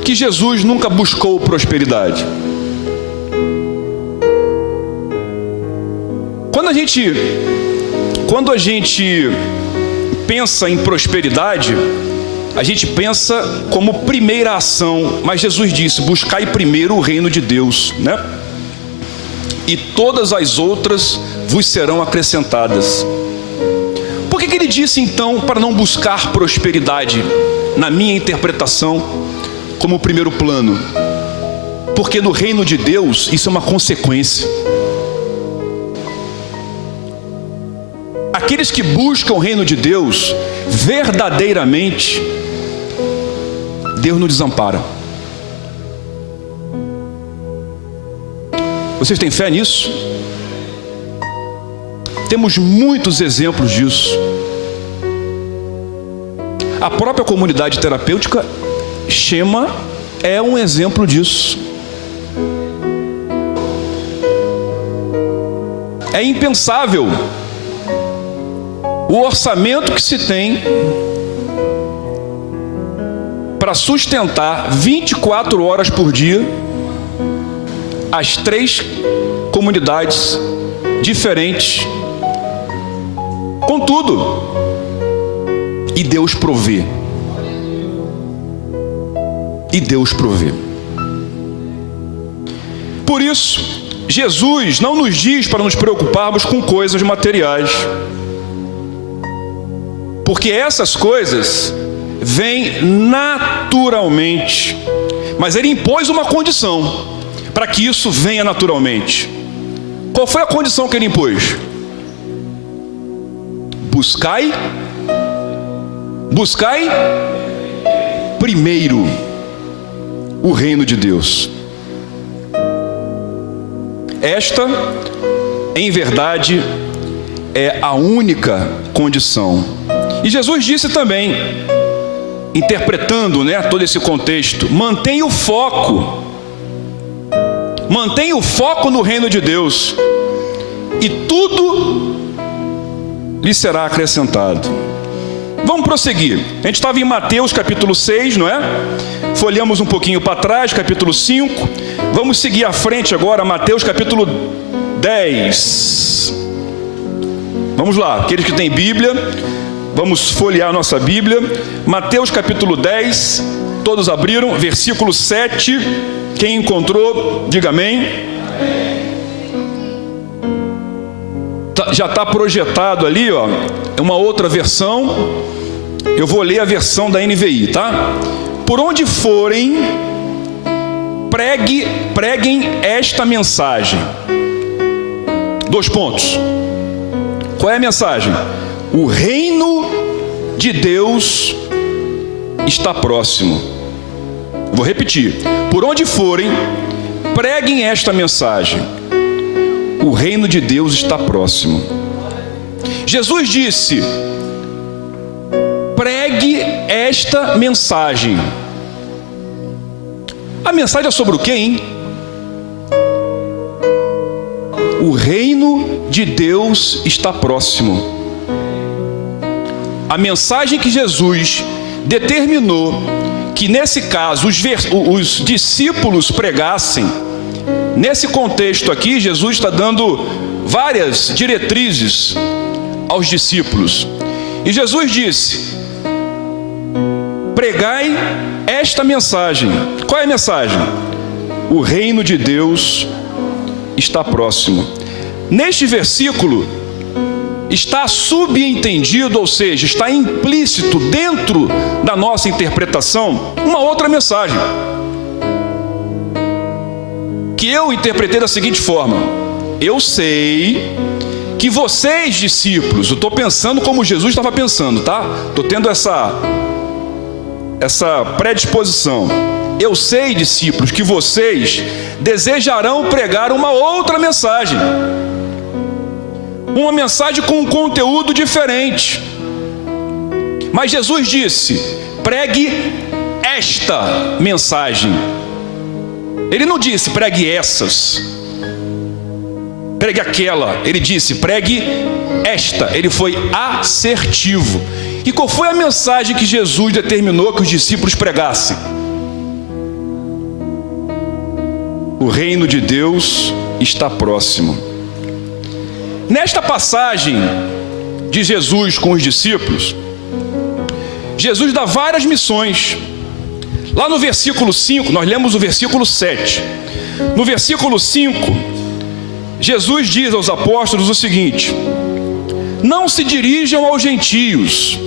que Jesus nunca buscou prosperidade? Quando a gente pensa em prosperidade, a gente pensa como primeira ação, mas Jesus disse: buscai primeiro o reino de Deus, né? E todas as outras vos serão acrescentadas. Por que ele disse então para não buscar prosperidade, na minha interpretação, como primeiro plano? Porque no reino de Deus isso é uma consequência. Aqueles que buscam o reino de Deus verdadeiramente, Deus não desampara. Vocês têm fé nisso? Temos muitos exemplos disso. A própria comunidade terapêutica Shema é um exemplo disso. É impensável o orçamento que se tem para sustentar 24 horas por dia as 3 comunidades diferentes, contudo, e Deus provê. E Deus provê. Por isso, Jesus não nos diz para nos preocuparmos com coisas materiais, porque essas coisas vêm naturalmente, mas ele impôs uma condição para que isso venha naturalmente. Qual foi a condição que ele impôs? Buscai primeiro o reino de Deus. Esta, em verdade, é a única condição. E Jesus disse também, interpretando, todo esse contexto: mantenha o foco no reino de Deus, e tudo lhe será acrescentado. Vamos prosseguir. A gente estava em Mateus capítulo 6, não é? Folhamos um pouquinho para trás, capítulo 5. Vamos seguir à frente agora, Mateus capítulo 10. Vamos lá, aqueles que têm Bíblia, vamos folhear a nossa Bíblia. Mateus capítulo 10, todos abriram, versículo 7. Quem encontrou, diga amém. Já está projetado ali, ó, uma outra versão. Eu vou ler a versão da NVI, tá? Por onde forem, preguem esta mensagem. 2 pontos. Qual é a mensagem? O reino de Deus está próximo. Vou repetir. Por onde forem, preguem esta mensagem. O reino de Deus está próximo. Jesus disse: pregue esta mensagem. A mensagem é sobre o quê, hein? O reino de Deus está próximo. A mensagem que Jesus determinou que, nesse caso, os discípulos pregassem. Nesse contexto aqui, Jesus está dando várias diretrizes aos discípulos. E Jesus disse: pregai esta mensagem. Qual é a mensagem? O reino de Deus está próximo. Neste versículo está subentendido, ou seja, está implícito dentro da nossa interpretação, uma outra mensagem, que eu interpretei da seguinte forma: eu sei que vocês, discípulos, eu estou pensando como Jesus estava pensando, tá? Estou tendo essa predisposição. Eu sei, discípulos, que vocês desejarão pregar uma outra mensagem. Uma mensagem com um conteúdo diferente. Mas Jesus disse: pregue esta mensagem. Ele não disse pregue essas, pregue aquela. Ele disse pregue esta. Ele foi assertivo. E qual foi a mensagem que Jesus determinou que os discípulos pregassem? O reino de Deus está próximo. Nesta passagem de Jesus com os discípulos, Jesus dá várias missões. Lá no versículo 5, nós lemos o versículo 7. No versículo 5, Jesus diz aos apóstolos o seguinte: não se dirijam aos gentios.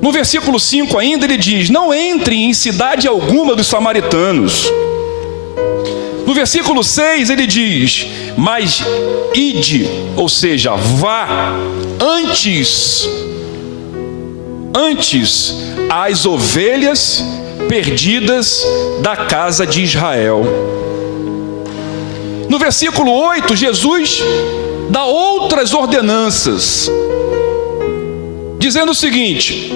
No versículo 5 ainda ele diz: não entrem em cidade alguma dos samaritanos. No versículo 6 ele diz: mas ide, ou seja, vá antes às ovelhas perdidas da casa de Israel. No versículo 8, Jesus dá outras ordenanças, dizendo o seguinte: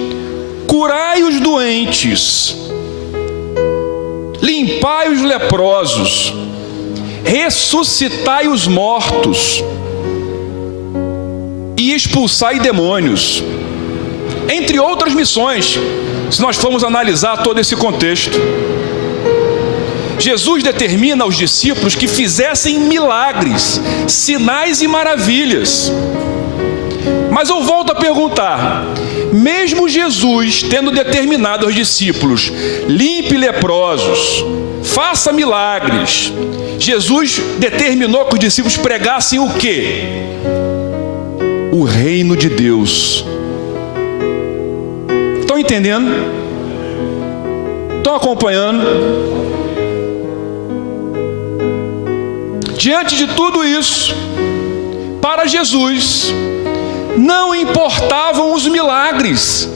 curai os doentes, limpai os leprosos, ressuscitai os mortos e expulsai demônios. Entre outras missões, se nós formos analisar todo esse contexto. Jesus determina aos discípulos que fizessem milagres, sinais e maravilhas. Mas eu volto a perguntar: mesmo Jesus tendo determinado aos discípulos, limpe leprosos, faça milagres, Jesus determinou que os discípulos pregassem o quê? O reino de Deus. Estão entendendo? Estão acompanhando? Diante de tudo isso, para Jesus não importavam os milagres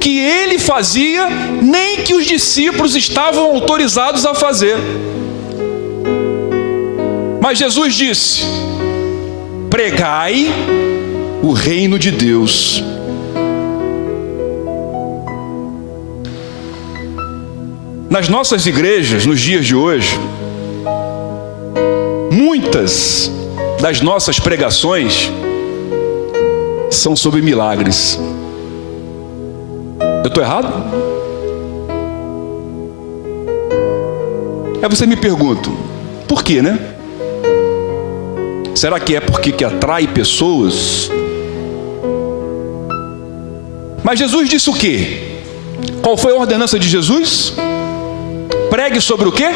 que ele fazia, nem que os discípulos estavam autorizados a fazer. Mas Jesus disse: pregai o reino de Deus. Nas nossas igrejas, nos dias de hoje, muitas das nossas pregações são sobre milagres. Eu estou errado? Aí você me pergunta: por quê, né? Será que é porque que atrai pessoas? Mas Jesus disse o quê? Qual foi a ordenança de Jesus? Pregue sobre o quê?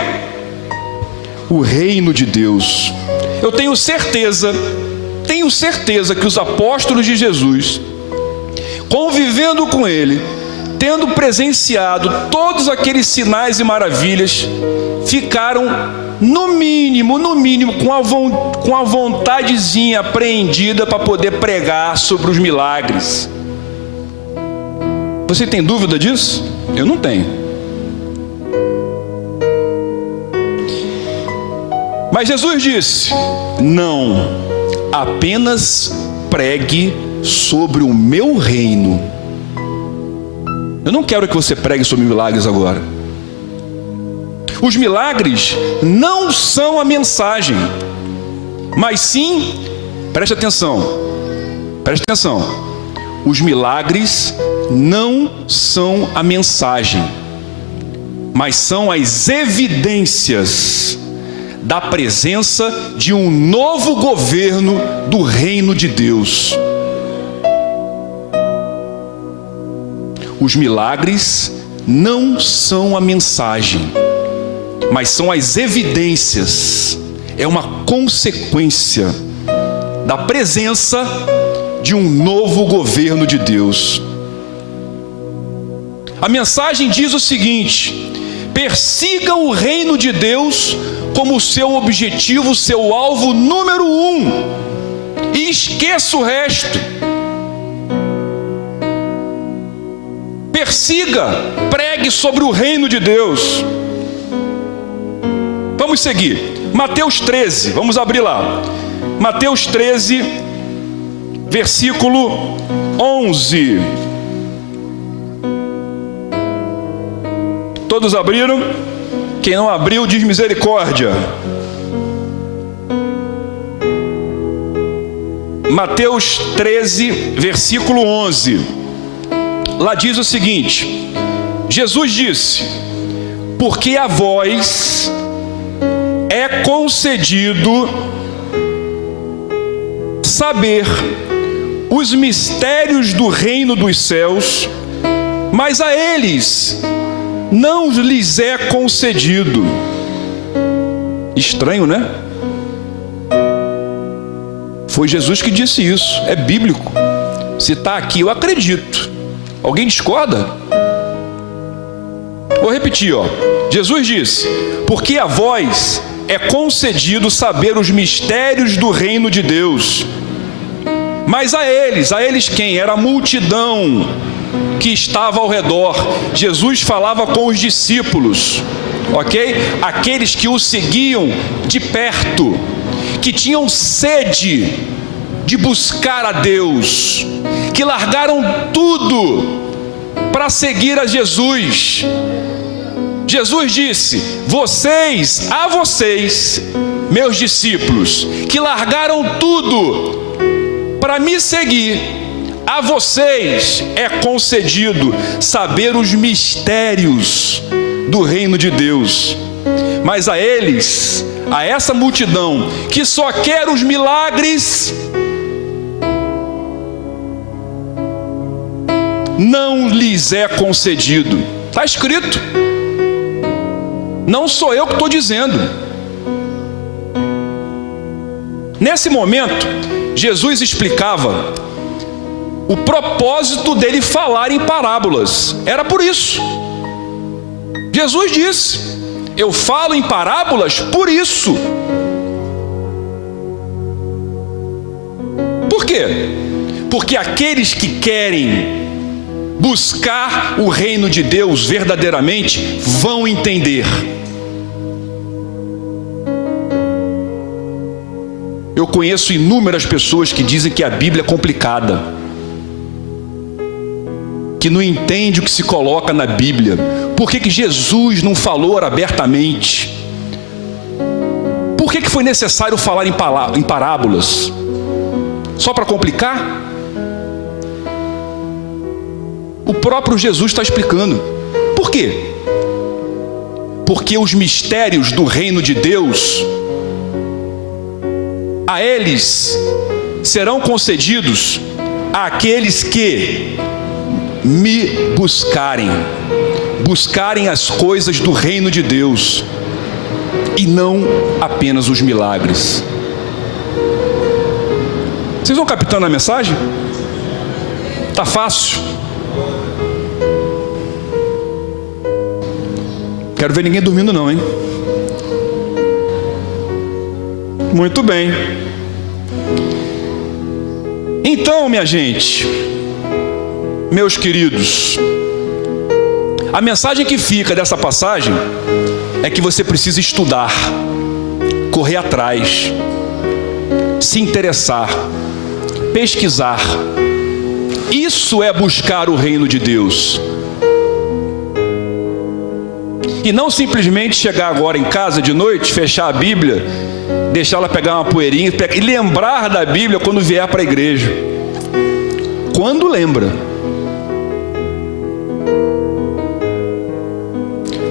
O reino de Deus. Eu tenho certeza que os apóstolos de Jesus, convivendo com ele, tendo presenciado todos aqueles sinais e maravilhas, ficaram no mínimo, com a vontadezinha apreendida para poder pregar sobre os milagres. Você tem dúvida disso? Eu não tenho. Mas Jesus disse: não, apenas pregue sobre o meu reino. Eu não quero que você pregue sobre milagres agora. Os milagres não são a mensagem, mas sim, preste atenção, os milagres não são a mensagem, mas são as evidências da presença de um novo governo do reino de Deus. Os milagres não são a mensagem, mas são as evidências, é uma consequência da presença de um novo governo de Deus. A mensagem diz o seguinte: persiga o reino de Deus como seu objetivo, seu alvo número 1, e esqueça o resto. Persiga, pregue sobre o reino de Deus. Vamos seguir, Mateus 13, vamos abrir lá. Mateus 13, versículo 11. Todos abriram? Quem não abriu, diz misericórdia. Mateus 13, versículo 11. Lá diz o seguinte: Jesus disse: porque a vós é concedido saber os mistérios do reino dos céus, mas a eles não lhes é concedido. Estranho, né? Foi Jesus que disse isso, é bíblico. Se está aqui, eu acredito. Alguém discorda? Vou repetir, ó. Jesus disse: porque a vós é concedido saber os mistérios do reino de Deus, mas a eles quem? Era a multidão que estava ao redor. Jesus falava com os discípulos, ok? Aqueles que o seguiam de perto, que tinham sede de buscar a Deus, que largaram tudo para seguir a Jesus. Jesus disse: a vocês, meus discípulos, que largaram tudo para me seguir, a vocês é concedido saber os mistérios do reino de Deus. Mas a eles, a essa multidão que só quer os milagres, não lhes é concedido. Está escrito. Não sou eu que estou dizendo. Nesse momento, Jesus explicava o propósito dele falar em parábolas. Era por isso. Jesus disse: eu falo em parábolas por isso. Por quê? Porque aqueles que querem buscar o reino de Deus verdadeiramente vão entender. Eu conheço inúmeras pessoas que dizem que a Bíblia é complicada, que não entende o que se coloca na Bíblia. Por que Jesus não falou abertamente? Por que foi necessário falar em parábolas? Só para complicar? O próprio Jesus está explicando. Por quê? Porque os mistérios do reino de Deus, a eles serão concedidos àqueles que me buscarem as coisas do reino de Deus, e não apenas os milagres. Vocês vão captando a mensagem? Tá fácil? Quero ver ninguém dormindo não, hein? Muito bem. Então, minha gente, meus queridos, a mensagem que fica dessa passagem é que você precisa estudar, correr atrás, se interessar, pesquisar. Isso é buscar o reino de Deus. E não simplesmente chegar agora em casa de noite, fechar a Bíblia, deixar ela pegar uma poeirinha e lembrar da Bíblia quando vier para a igreja. Quando lembra.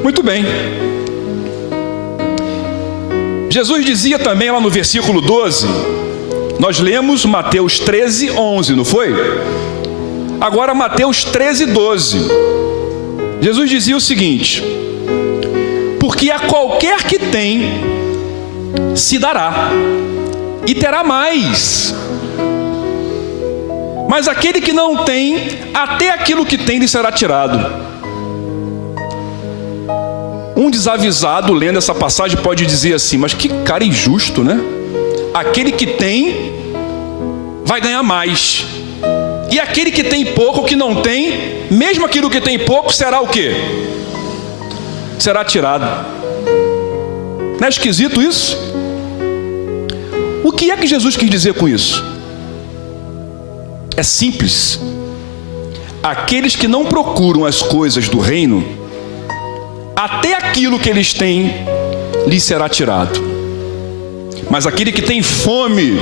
Muito bem. Jesus dizia também lá no versículo 12, nós lemos Mateus 13, 11, não foi? Agora Mateus 13, 12. Jesus dizia o seguinte: porque a qualquer que tem, se dará, e terá mais. Mas aquele que não tem, até aquilo que tem lhe será tirado. Um desavisado lendo essa passagem pode dizer assim: mas que cara injusto, né? Aquele que tem vai ganhar mais, e aquele que tem pouco, que não tem, mesmo aquilo que tem pouco, será o quê? Será tirado. Não é esquisito isso? O que é que Jesus quis dizer com isso? É simples. Aqueles que não procuram as coisas do reino, até aquilo que eles têm lhes será tirado. Mas aquele que tem fome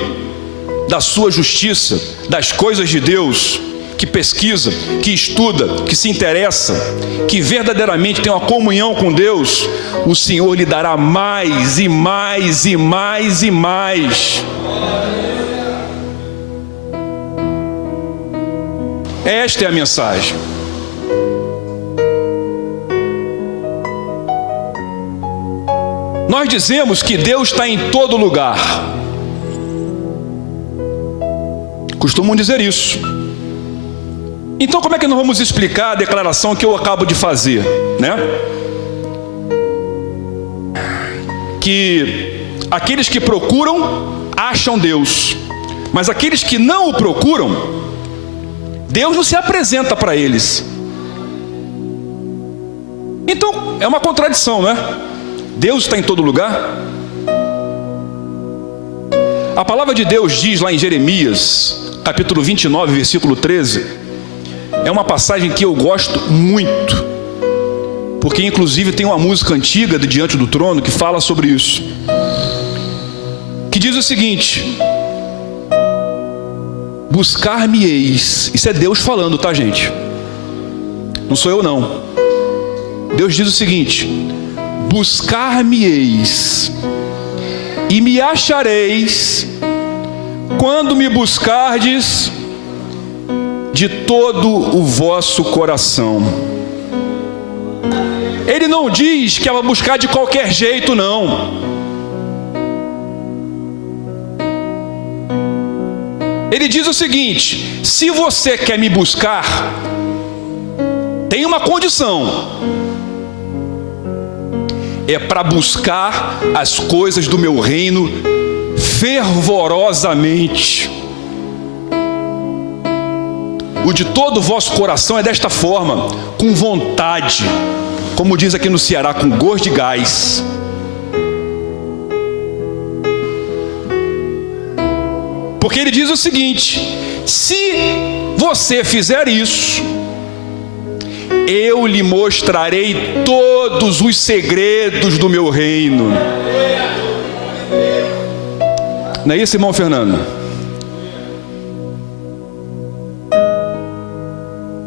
da sua justiça, das coisas de Deus, que pesquisa, que estuda, que se interessa, que verdadeiramente tem uma comunhão com Deus, o Senhor lhe dará mais e mais e mais e mais. Esta é a mensagem. Nós dizemos que Deus está em todo lugar. Costumam dizer isso. Então como é que nós vamos explicar a declaração que eu acabo de fazer, né? Que aqueles que procuram, acham Deus. Mas aqueles que não o procuram, Deus não se apresenta para eles. Então é uma contradição, né? Deus está em todo lugar. A palavra de Deus diz lá em Jeremias, capítulo 29, versículo 13. É uma passagem que eu gosto muito, porque inclusive tem uma música antiga de Diante do Trono que fala sobre isso, que diz o seguinte: buscar-me-eis. Isso é Deus falando, tá, gente? Não sou eu, não. Deus diz o seguinte: buscar-me-eis e me achareis quando me buscardes de todo o vosso coração. Ele não diz que é para buscar de qualquer jeito, não. Ele diz o seguinte: se você quer me buscar, tem uma condição. É para buscar as coisas do meu reino fervorosamente. O de todo o vosso coração é desta forma, com vontade, como diz aqui no Ceará, com gosto de gás. Porque ele diz o seguinte: se você fizer isso, eu lhe mostrarei todos os segredos do meu reino. Não é isso, irmão Fernando?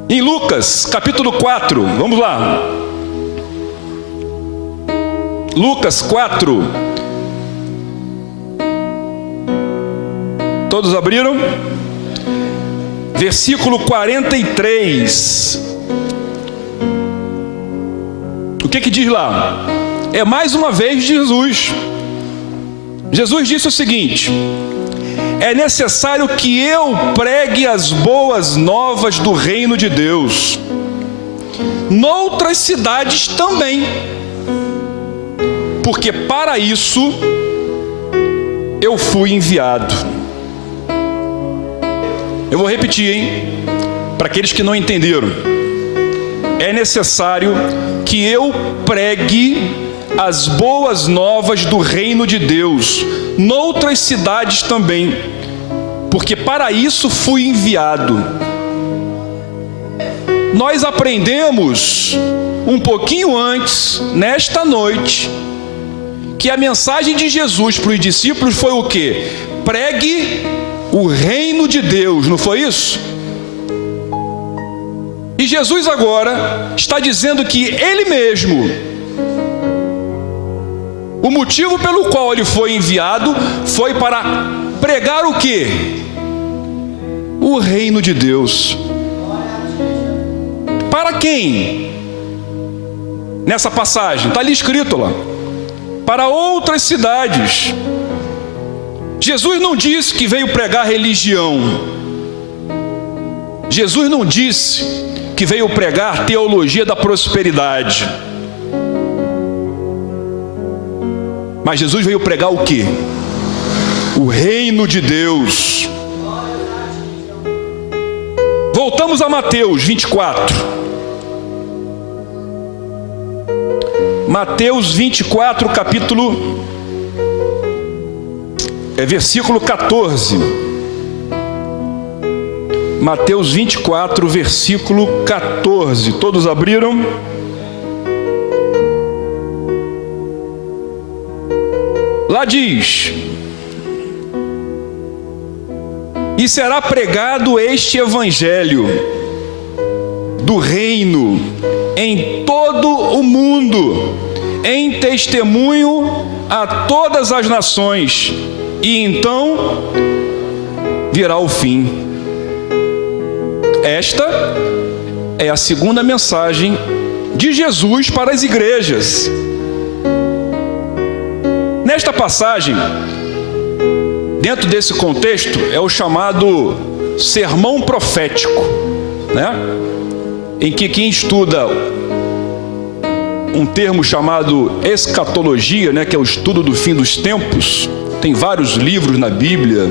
Em Lucas, capítulo 4, vamos lá. Lucas 4. Todos abriram? Versículo 43. O que diz lá? É mais uma vez Jesus. Jesus disse o seguinte: é necessário que eu pregue as boas novas do reino de Deus noutras cidades também, porque para isso eu fui enviado. Eu vou repetir, hein? Para aqueles que não entenderam. É necessário que eu pregue as boas novas do reino de Deus noutras cidades também, porque para isso fui enviado. nós aprendemos um pouquinho antes, nesta noite, que a mensagem de Jesus para os discípulos foi o quê? Pregue o reino de Deus, não foi isso? E Jesus agora está dizendo que Ele mesmo, o motivo pelo qual Ele foi enviado, foi para pregar o quê? O reino de Deus. Para quem? Nessa passagem, está ali escrito lá. Para outras cidades. Jesus não disse que veio pregar religião. Jesus não disse que veio pregar teologia da prosperidade. Mas Jesus veio pregar o quê? O reino de Deus. Voltamos a Mateus 24. Mateus 24, versículo 14. Mateus 24, versículo 14. Todos abriram? Lá diz: e será pregado este evangelho do reino em todo o mundo, em testemunho a todas as nações, e então virá o fim. Esta é a segunda mensagem de Jesus para as igrejas. Nesta passagem, dentro desse contexto, é o chamado sermão profético, né? Em que quem estuda um termo chamado escatologia, né, que é o estudo do fim dos tempos, tem vários livros na Bíblia,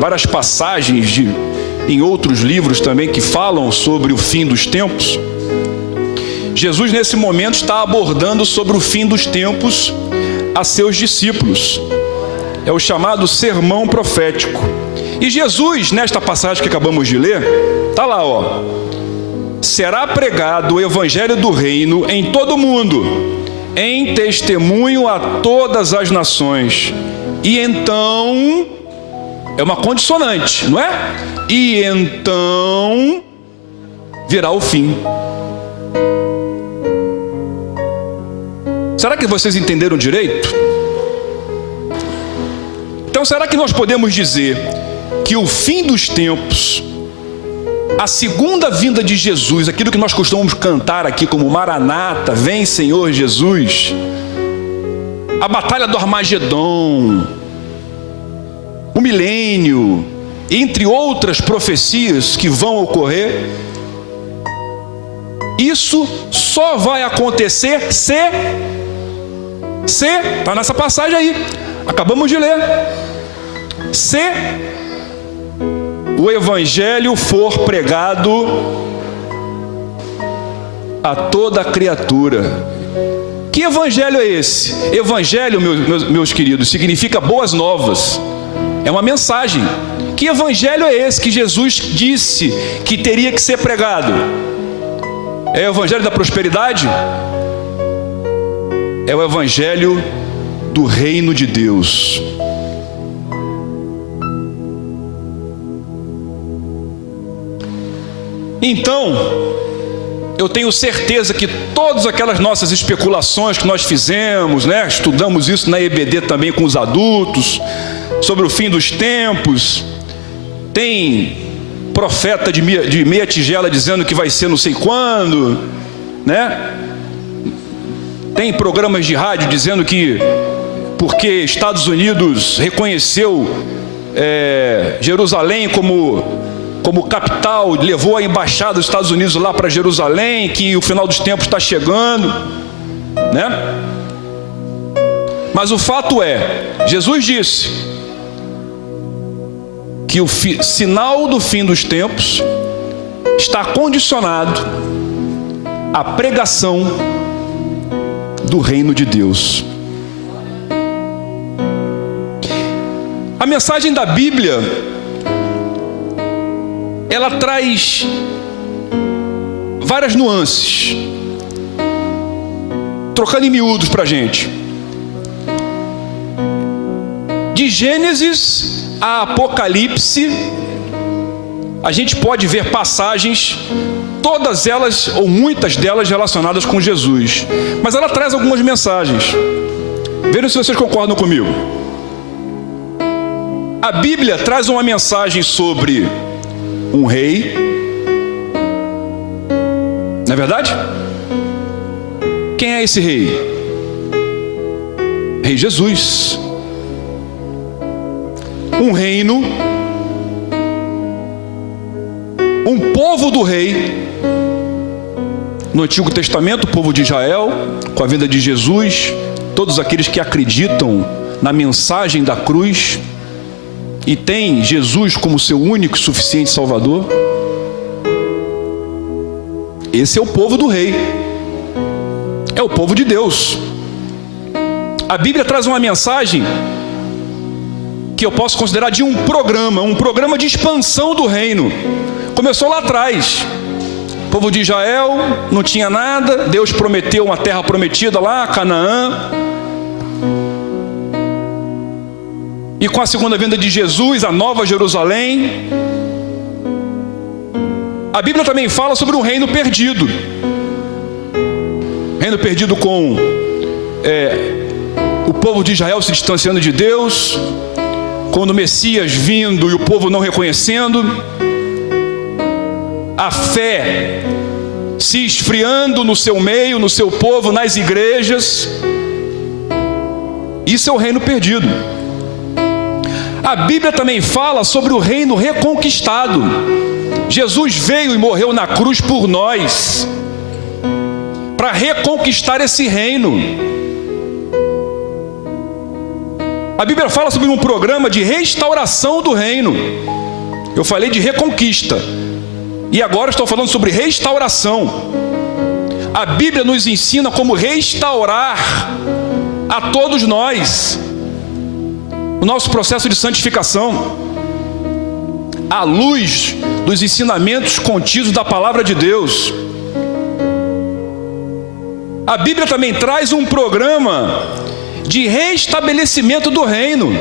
várias passagens em outros livros também que falam sobre o fim dos tempos. Jesus nesse momento está abordando sobre o fim dos tempos a seus discípulos. É o chamado sermão profético. E Jesus, nesta passagem que acabamos de ler, está lá, ó: será pregado o evangelho do reino em todo o mundo, em testemunho a todas as nações. E então, é uma condicionante, não é? E então virá o fim. Será que vocês entenderam direito? Então, será que nós podemos dizer que o fim dos tempos, a segunda vinda de Jesus, aquilo que nós costumamos cantar aqui como Maranata, vem Senhor Jesus, a batalha do Armagedon, o milênio, entre outras profecias que vão ocorrer, isso só vai acontecer se está nessa passagem aí, acabamos de ler, se o evangelho for pregado a toda criatura. Que evangelho é esse? Evangelho, meus queridos, significa boas novas. É uma mensagem. Que evangelho é esse que Jesus disse que teria que ser pregado? É o evangelho da prosperidade? É o evangelho do reino de Deus. Então, eu tenho certeza que todas aquelas nossas especulações que nós fizemos, né? Estudamos isso na EBD também com os adultos, sobre o fim dos tempos. Tem profeta de meia tigela dizendo que vai ser não sei quando, né? Tem programas de rádio dizendo que porque Estados Unidos reconheceu Jerusalém como capital, levou a embaixada dos Estados Unidos lá para Jerusalém, que o final dos tempos está chegando, né? Mas o fato é, Jesus disse que o sinal do fim dos tempos está condicionado à pregação do reino de Deus. A mensagem da Bíblia, ela traz várias nuances, trocando em miúdos para a gente. De Gênesis a Apocalipse, a gente pode ver passagens, todas elas ou muitas delas relacionadas com Jesus, mas ela traz algumas mensagens. Vejam se vocês concordam comigo. A Bíblia traz uma mensagem sobre um rei, não é verdade? Quem é esse rei? Rei Jesus. Um reino, um povo do rei. No Antigo Testamento, o povo de Israel, com a vinda de Jesus, todos aqueles que acreditam na mensagem da cruz e têm Jesus como seu único e suficiente Salvador. Esse é o povo do rei, é o povo de Deus. A Bíblia traz uma mensagem que eu posso considerar de um programa de expansão do reino. Começou lá atrás. O povo de Israel não tinha nada, Deus prometeu uma terra prometida lá, Canaã. E com a segunda vinda de Jesus, a Nova Jerusalém. A Bíblia também fala sobre um reino perdido. Reino perdido com o povo de Israel se distanciando de Deus, quando o Messias vindo e o povo não reconhecendo, a fé se esfriando no seu meio, no seu povo, nas igrejas. Isso é o reino perdido. A Bíblia também fala sobre o reino reconquistado. Jesus veio e morreu na cruz por nós, para reconquistar esse reino. A Bíblia fala sobre um programa de restauração do reino. Eu falei de reconquista, e agora estou falando sobre restauração. A Bíblia nos ensina como restaurar a todos nós o nosso processo de santificação, à luz dos ensinamentos contidos da palavra de Deus. A Bíblia também traz um programa de restabelecimento do reino.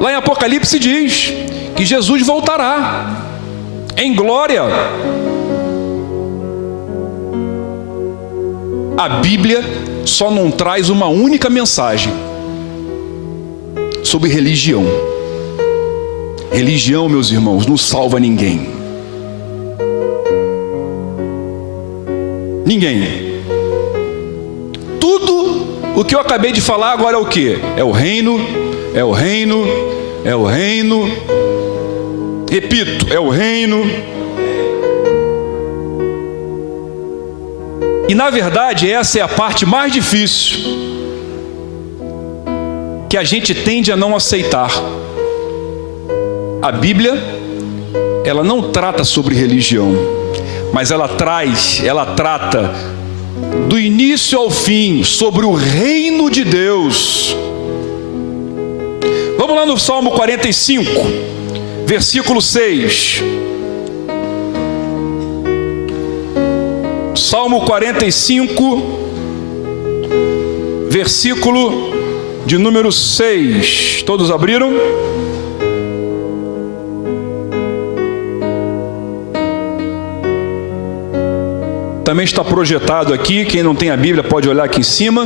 Lá em Apocalipse diz que Jesus voltará em glória. A Bíblia só não traz uma única mensagem sobre religião. Religião, meus irmãos, não salva ninguém. Ninguém. Tudo o que eu acabei de falar agora é o quê? É o reino, é o reino, é o reino. Repito, é o reino. E na verdade essa é a parte mais difícil, que a gente tende a não aceitar. A Bíblia, ela não trata sobre religião, mas ela trata do início ao fim sobre o reino de Deus. Vamos lá no Salmo 45, versículo 6. Salmo 45, versículo de número 6. Todos abriram? Também está projetado aqui, quem não tem a Bíblia pode olhar aqui em cima.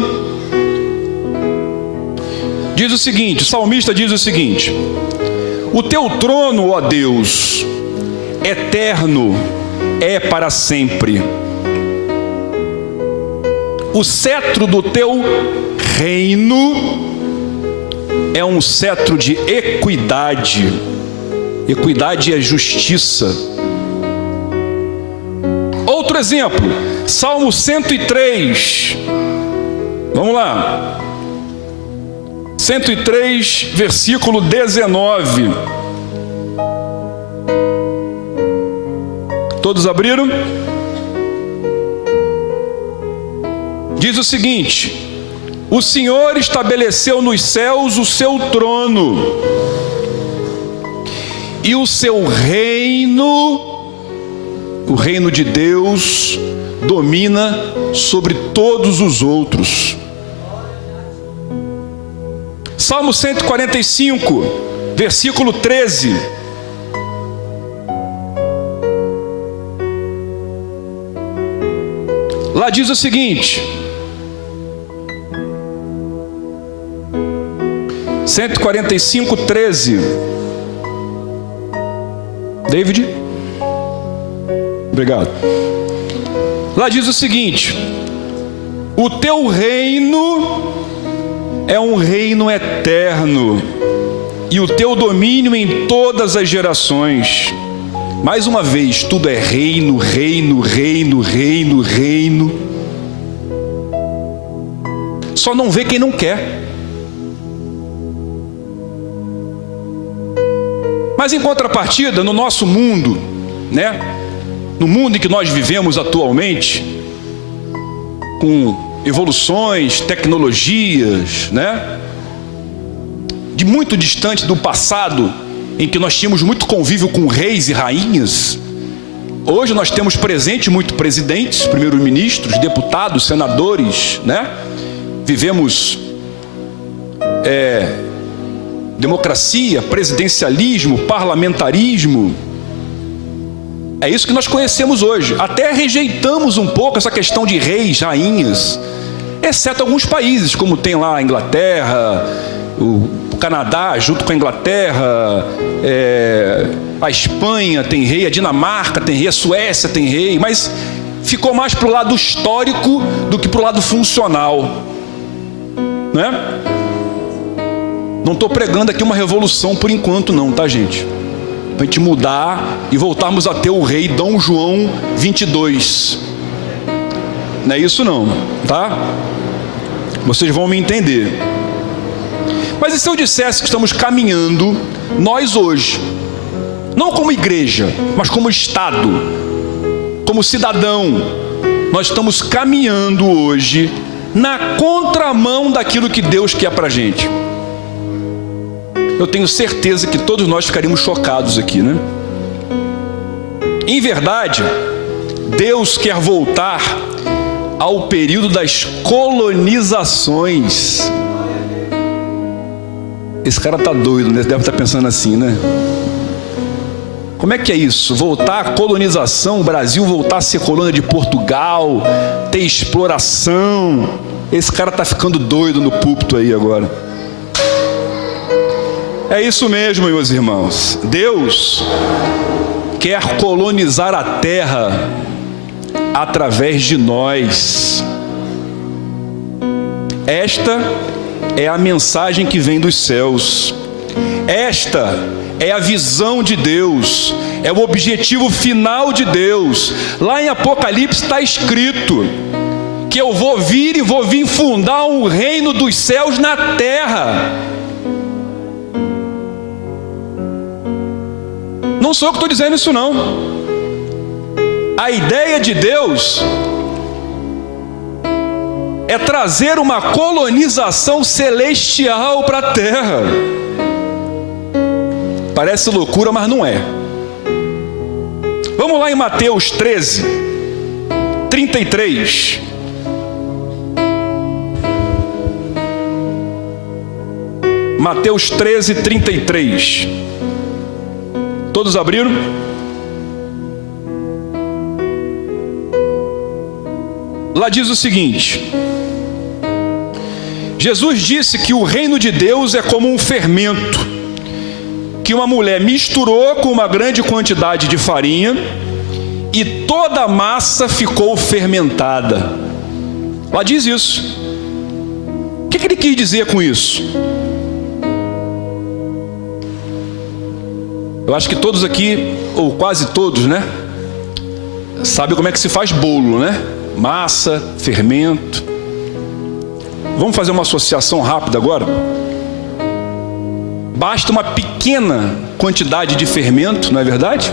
Diz o seguinte, o salmista diz o seguinte: o teu trono, ó Deus, eterno é para sempre. O cetro do teu reino é um cetro de equidade. Equidade é justiça. Outro exemplo, Salmo 103. Vamos lá. 103, versículo 19. Todos abriram? Diz o seguinte: o Senhor estabeleceu nos céus o seu trono, e o seu reino O reino de Deus domina sobre todos os outros. Salmo 145, versículo 13. Lá diz o seguinte: 145, 13. David? Obrigado. Lá diz o seguinte: o teu reino é um reino eterno, e o teu domínio em todas as gerações. Mais uma vez, tudo é reino, reino, reino, reino, reino. Só não vê quem não quer. Mas em contrapartida, no nosso mundo, né? No mundo em que nós vivemos atualmente, com evoluções, tecnologias, né? De muito distante do passado, em que nós tínhamos muito convívio com reis e rainhas, hoje nós temos presente muito presidentes, primeiros-ministros, deputados, senadores, né? Vivemos democracia, presidencialismo, parlamentarismo. É isso que nós conhecemos hoje. Até rejeitamos um pouco essa questão de reis, rainhas, exceto alguns países, como tem lá a Inglaterra, o Canadá junto com a Inglaterra, a Espanha tem rei, a Dinamarca tem rei, a Suécia tem rei, mas ficou mais para o lado histórico do que para o lado funcional, né? Não estou pregando aqui uma revolução por enquanto não, tá, gente? Para a gente mudar e voltarmos a ter o rei Dom João 22. Não é isso não, tá? Vocês vão me entender. Mas e se eu dissesse que estamos caminhando, nós hoje, não como igreja, mas como Estado, como cidadão, nós estamos caminhando hoje na contramão daquilo que Deus quer para a gente. Eu tenho certeza que todos nós ficaríamos chocados aqui, né? Em verdade, Deus quer voltar ao período das colonizações. Esse cara tá doido, né? Deve estar pensando assim, né? Como é que é isso? Voltar à colonização, o Brasil voltar a ser colônia de Portugal, ter exploração. Esse cara tá ficando doido no púlpito aí agora. É isso mesmo, meus irmãos. Deus quer colonizar a terra através de nós. Esta é a mensagem que vem dos céus. Esta é a visão de Deus. É o objetivo final de Deus. Lá em Apocalipse está escrito que eu vou vir e vou vir fundar um reino dos céus na terra. Não sou eu que estou dizendo isso não. A ideia de Deus é trazer uma colonização celestial para a terra. Parece loucura, mas não é. Vamos lá em Mateus 13, 33. Mateus 13, 33. Todos abriram? Lá diz o seguinte: Jesus disse que o reino de Deus é como um fermento que uma mulher misturou com uma grande quantidade de farinha e toda a massa ficou fermentada. Lá diz isso. O que ele quis dizer com isso? Eu acho que todos aqui, ou quase todos, né, sabem como é que se faz bolo, né? Massa, fermento. Vamos fazer uma associação rápida agora? Basta uma pequena quantidade de fermento, não é verdade?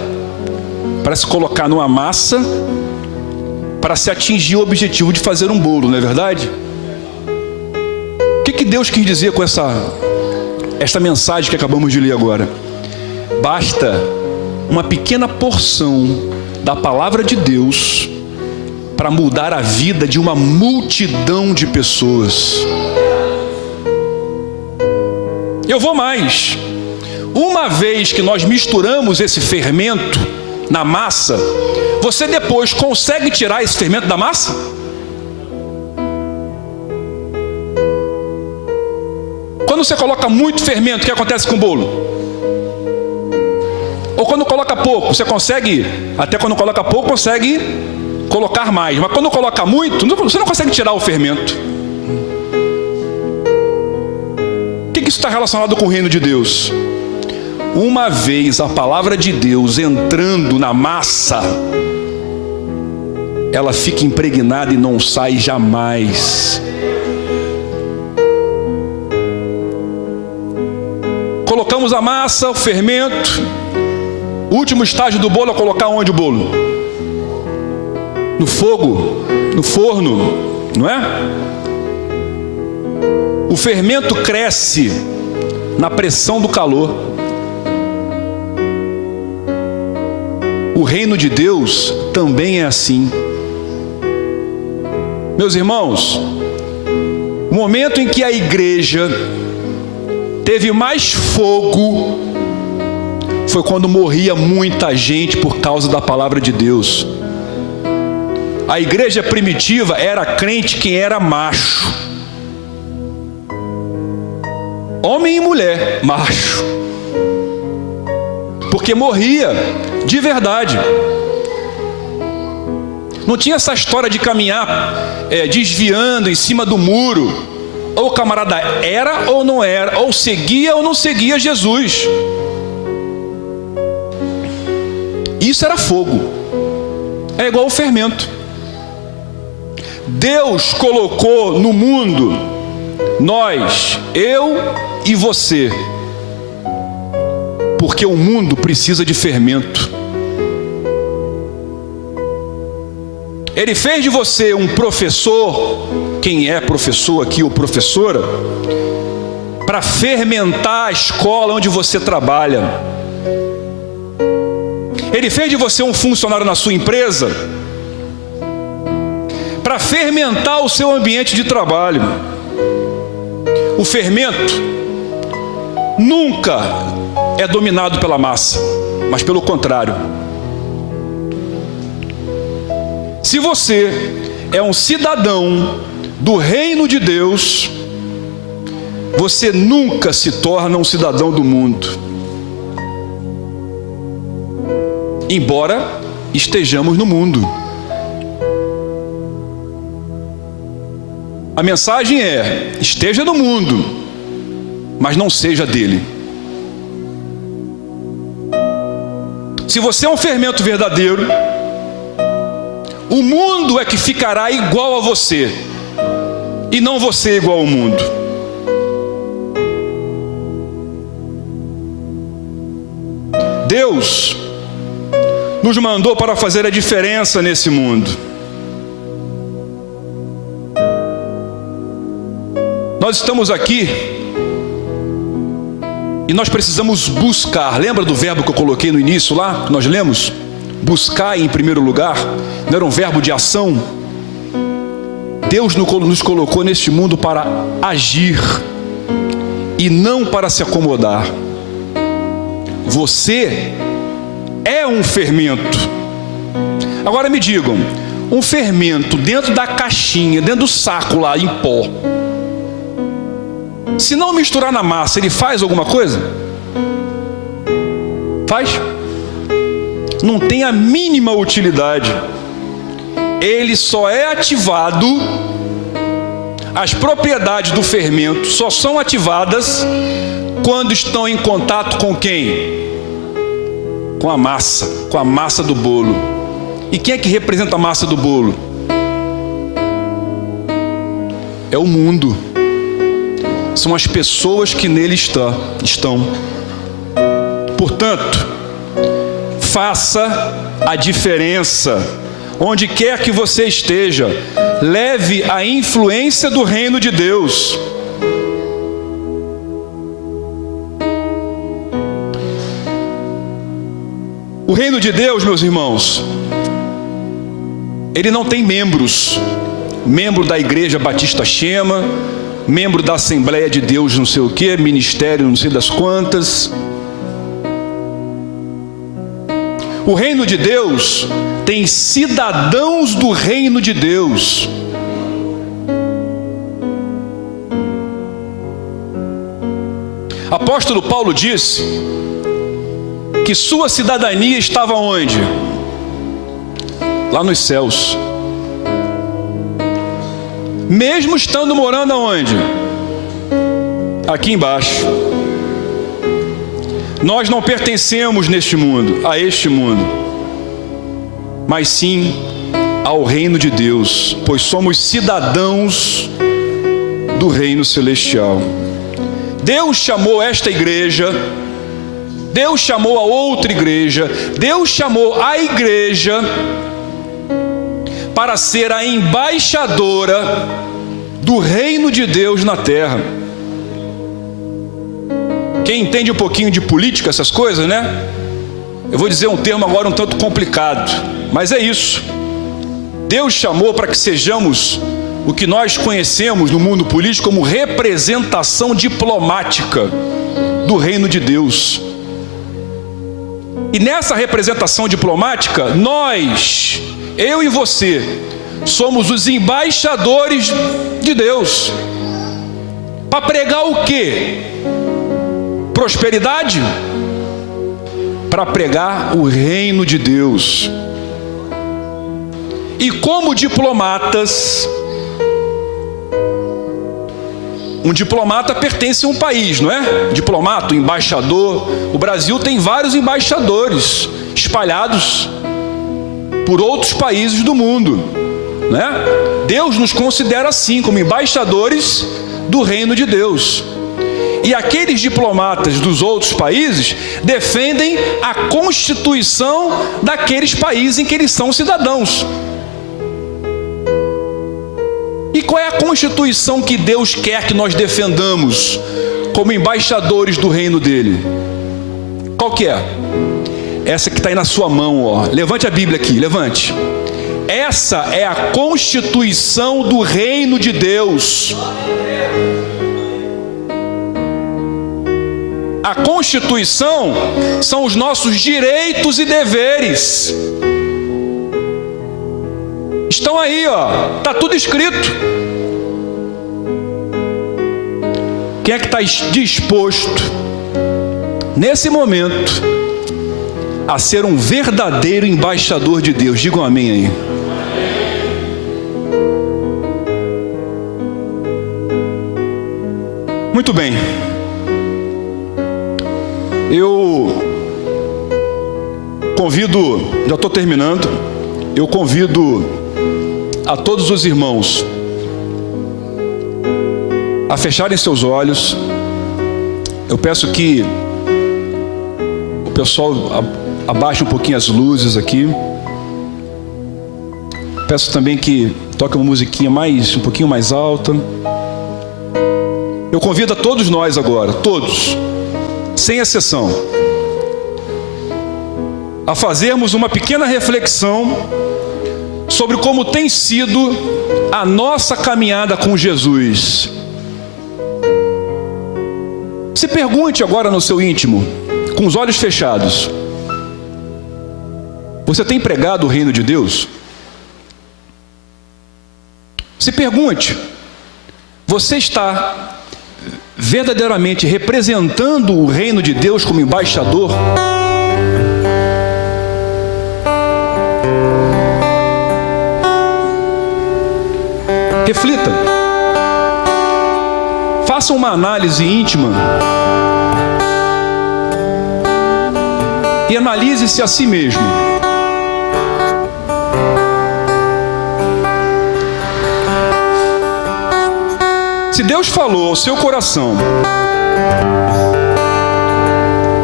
Para se colocar numa massa, para se atingir o objetivo de fazer um bolo, não é verdade? O que Deus quis dizer com esta mensagem que acabamos de ler agora? Basta uma pequena porção da palavra de Deus para mudar a vida de uma multidão de pessoas. Eu vou mais. Uma vez que nós misturamos esse fermento na massa, você depois consegue tirar esse fermento da massa? Quando você coloca muito fermento, o que acontece com o bolo? Ou quando coloca pouco, você consegue, até quando coloca pouco, consegue colocar mais. Mas quando coloca muito, você não consegue tirar o fermento. O que isso está relacionado com o reino de Deus? Uma vez a palavra de Deus entrando na massa, ela fica impregnada e não sai jamais. Colocamos a massa, o fermento. O último estágio do bolo é colocar onde o bolo? No fogo, no forno, não é? O fermento cresce na pressão do calor. O reino de Deus também é assim. Meus irmãos, o momento em que a igreja teve mais fogo foi quando morria muita gente por causa da palavra de Deus. A igreja primitiva era crente quem era macho. Homem e mulher, macho. Porque morria de verdade. Não tinha essa história de caminhar desviando em cima do muro. Ou o camarada era ou não era, ou seguia ou não seguia Jesus. Isso era fogo. É igual o fermento. Deus colocou no mundo nós, eu e você, porque o mundo precisa de fermento. Ele fez de você um professor, quem é professor aqui ou professora, para fermentar a escola onde você trabalha. Ele fez de você um funcionário na sua empresa para fermentar o seu ambiente de trabalho. O fermento nunca é dominado pela massa, mas pelo contrário. Se você é um cidadão do reino de Deus, você nunca se torna um cidadão do mundo. Embora estejamos no mundo. A mensagem é: esteja no mundo, mas não seja dele. Se você é um fermento verdadeiro, o mundo é que ficará igual a você, e não você igual ao mundo. Deus nos mandou para fazer a diferença nesse mundo. Nós estamos aqui e nós precisamos buscar. Lembra do verbo que eu coloquei no início lá, que nós lemos? Buscar em primeiro lugar. Não era um verbo de ação? Deus nos colocou neste mundo para agir e não para se acomodar. Você é um fermento. Agora me digam, um fermento dentro da caixinha, dentro do saco lá em pó, se não misturar na massa, ele faz alguma coisa? Faz? Não tem a mínima utilidade. Ele só é ativado, as propriedades do fermento só são ativadas quando estão em contato com quem? Com a massa do bolo. E quem é que representa a massa do bolo? É o mundo. São as pessoas que nele estão. Portanto, faça a diferença. Onde quer que você esteja, leve a influência do reino de Deus. O reino de Deus, meus irmãos, ele não tem membros. Membro da Igreja Batista Chema, membro da Assembleia de Deus não sei o que, ministério não sei das quantas. O reino de Deus tem cidadãos do reino de Deus. Apóstolo Paulo disse que sua cidadania estava onde? Lá nos céus. Mesmo estando morando aonde? Aqui embaixo. Nós não pertencemos neste mundo, a este mundo, mas sim ao reino de Deus, pois somos cidadãos do reino celestial. Deus chamou esta igreja, Deus chamou a outra igreja, Deus chamou a igreja para ser a embaixadora do reino de Deus na terra. Quem entende um pouquinho de política, essas coisas, né? Eu vou dizer um termo agora um tanto complicado, mas é isso. Deus chamou para que sejamos o que nós conhecemos no mundo político como representação diplomática do reino de Deus. E nessa representação diplomática, nós, eu e você, somos os embaixadores de Deus. Para pregar o quê? Prosperidade? Para pregar o reino de Deus. E como diplomatas, um diplomata pertence a um país, não é? Diplomata, embaixador. O Brasil tem vários embaixadores espalhados por outros países do mundo, né? Deus nos considera assim, como embaixadores do reino de Deus. E aqueles diplomatas dos outros países defendem a constituição daqueles países em que eles são cidadãos. E qual é a constituição que Deus quer que nós defendamos como embaixadores do reino dele? Qual que é? Essa que está aí na sua mão, ó. Levante a Bíblia aqui, levante. Essa é a constituição do reino de Deus. A Constituição são os nossos direitos e deveres. Estão aí, ó. Está tudo escrito. Quem é que está disposto, nesse momento, a ser um verdadeiro embaixador de Deus? Digam amém aí. Muito bem. Eu convido, já estou terminando, eu convido a todos os irmãos a fecharem seus olhos. Eu peço que o pessoal abaixe um pouquinho as luzes aqui. Peço também que toque uma musiquinha um pouquinho mais alta. Eu convido a todos nós agora, todos, sem exceção, a fazermos uma pequena reflexão sobre como tem sido a nossa caminhada com Jesus. Se pergunte agora no seu íntimo, com os olhos fechados: você tem pregado o reino de Deus? Se pergunte: você está verdadeiramente representando o reino de Deus como embaixador? Reflita. Faça uma análise íntima e analise-se a si mesmo. Se Deus falou ao seu coração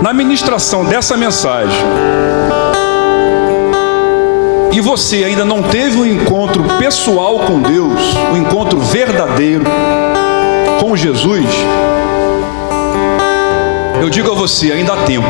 na ministração dessa mensagem e você ainda não teve um encontro pessoal com Deus, um encontro verdadeiro com Jesus, eu digo a você, ainda há tempo.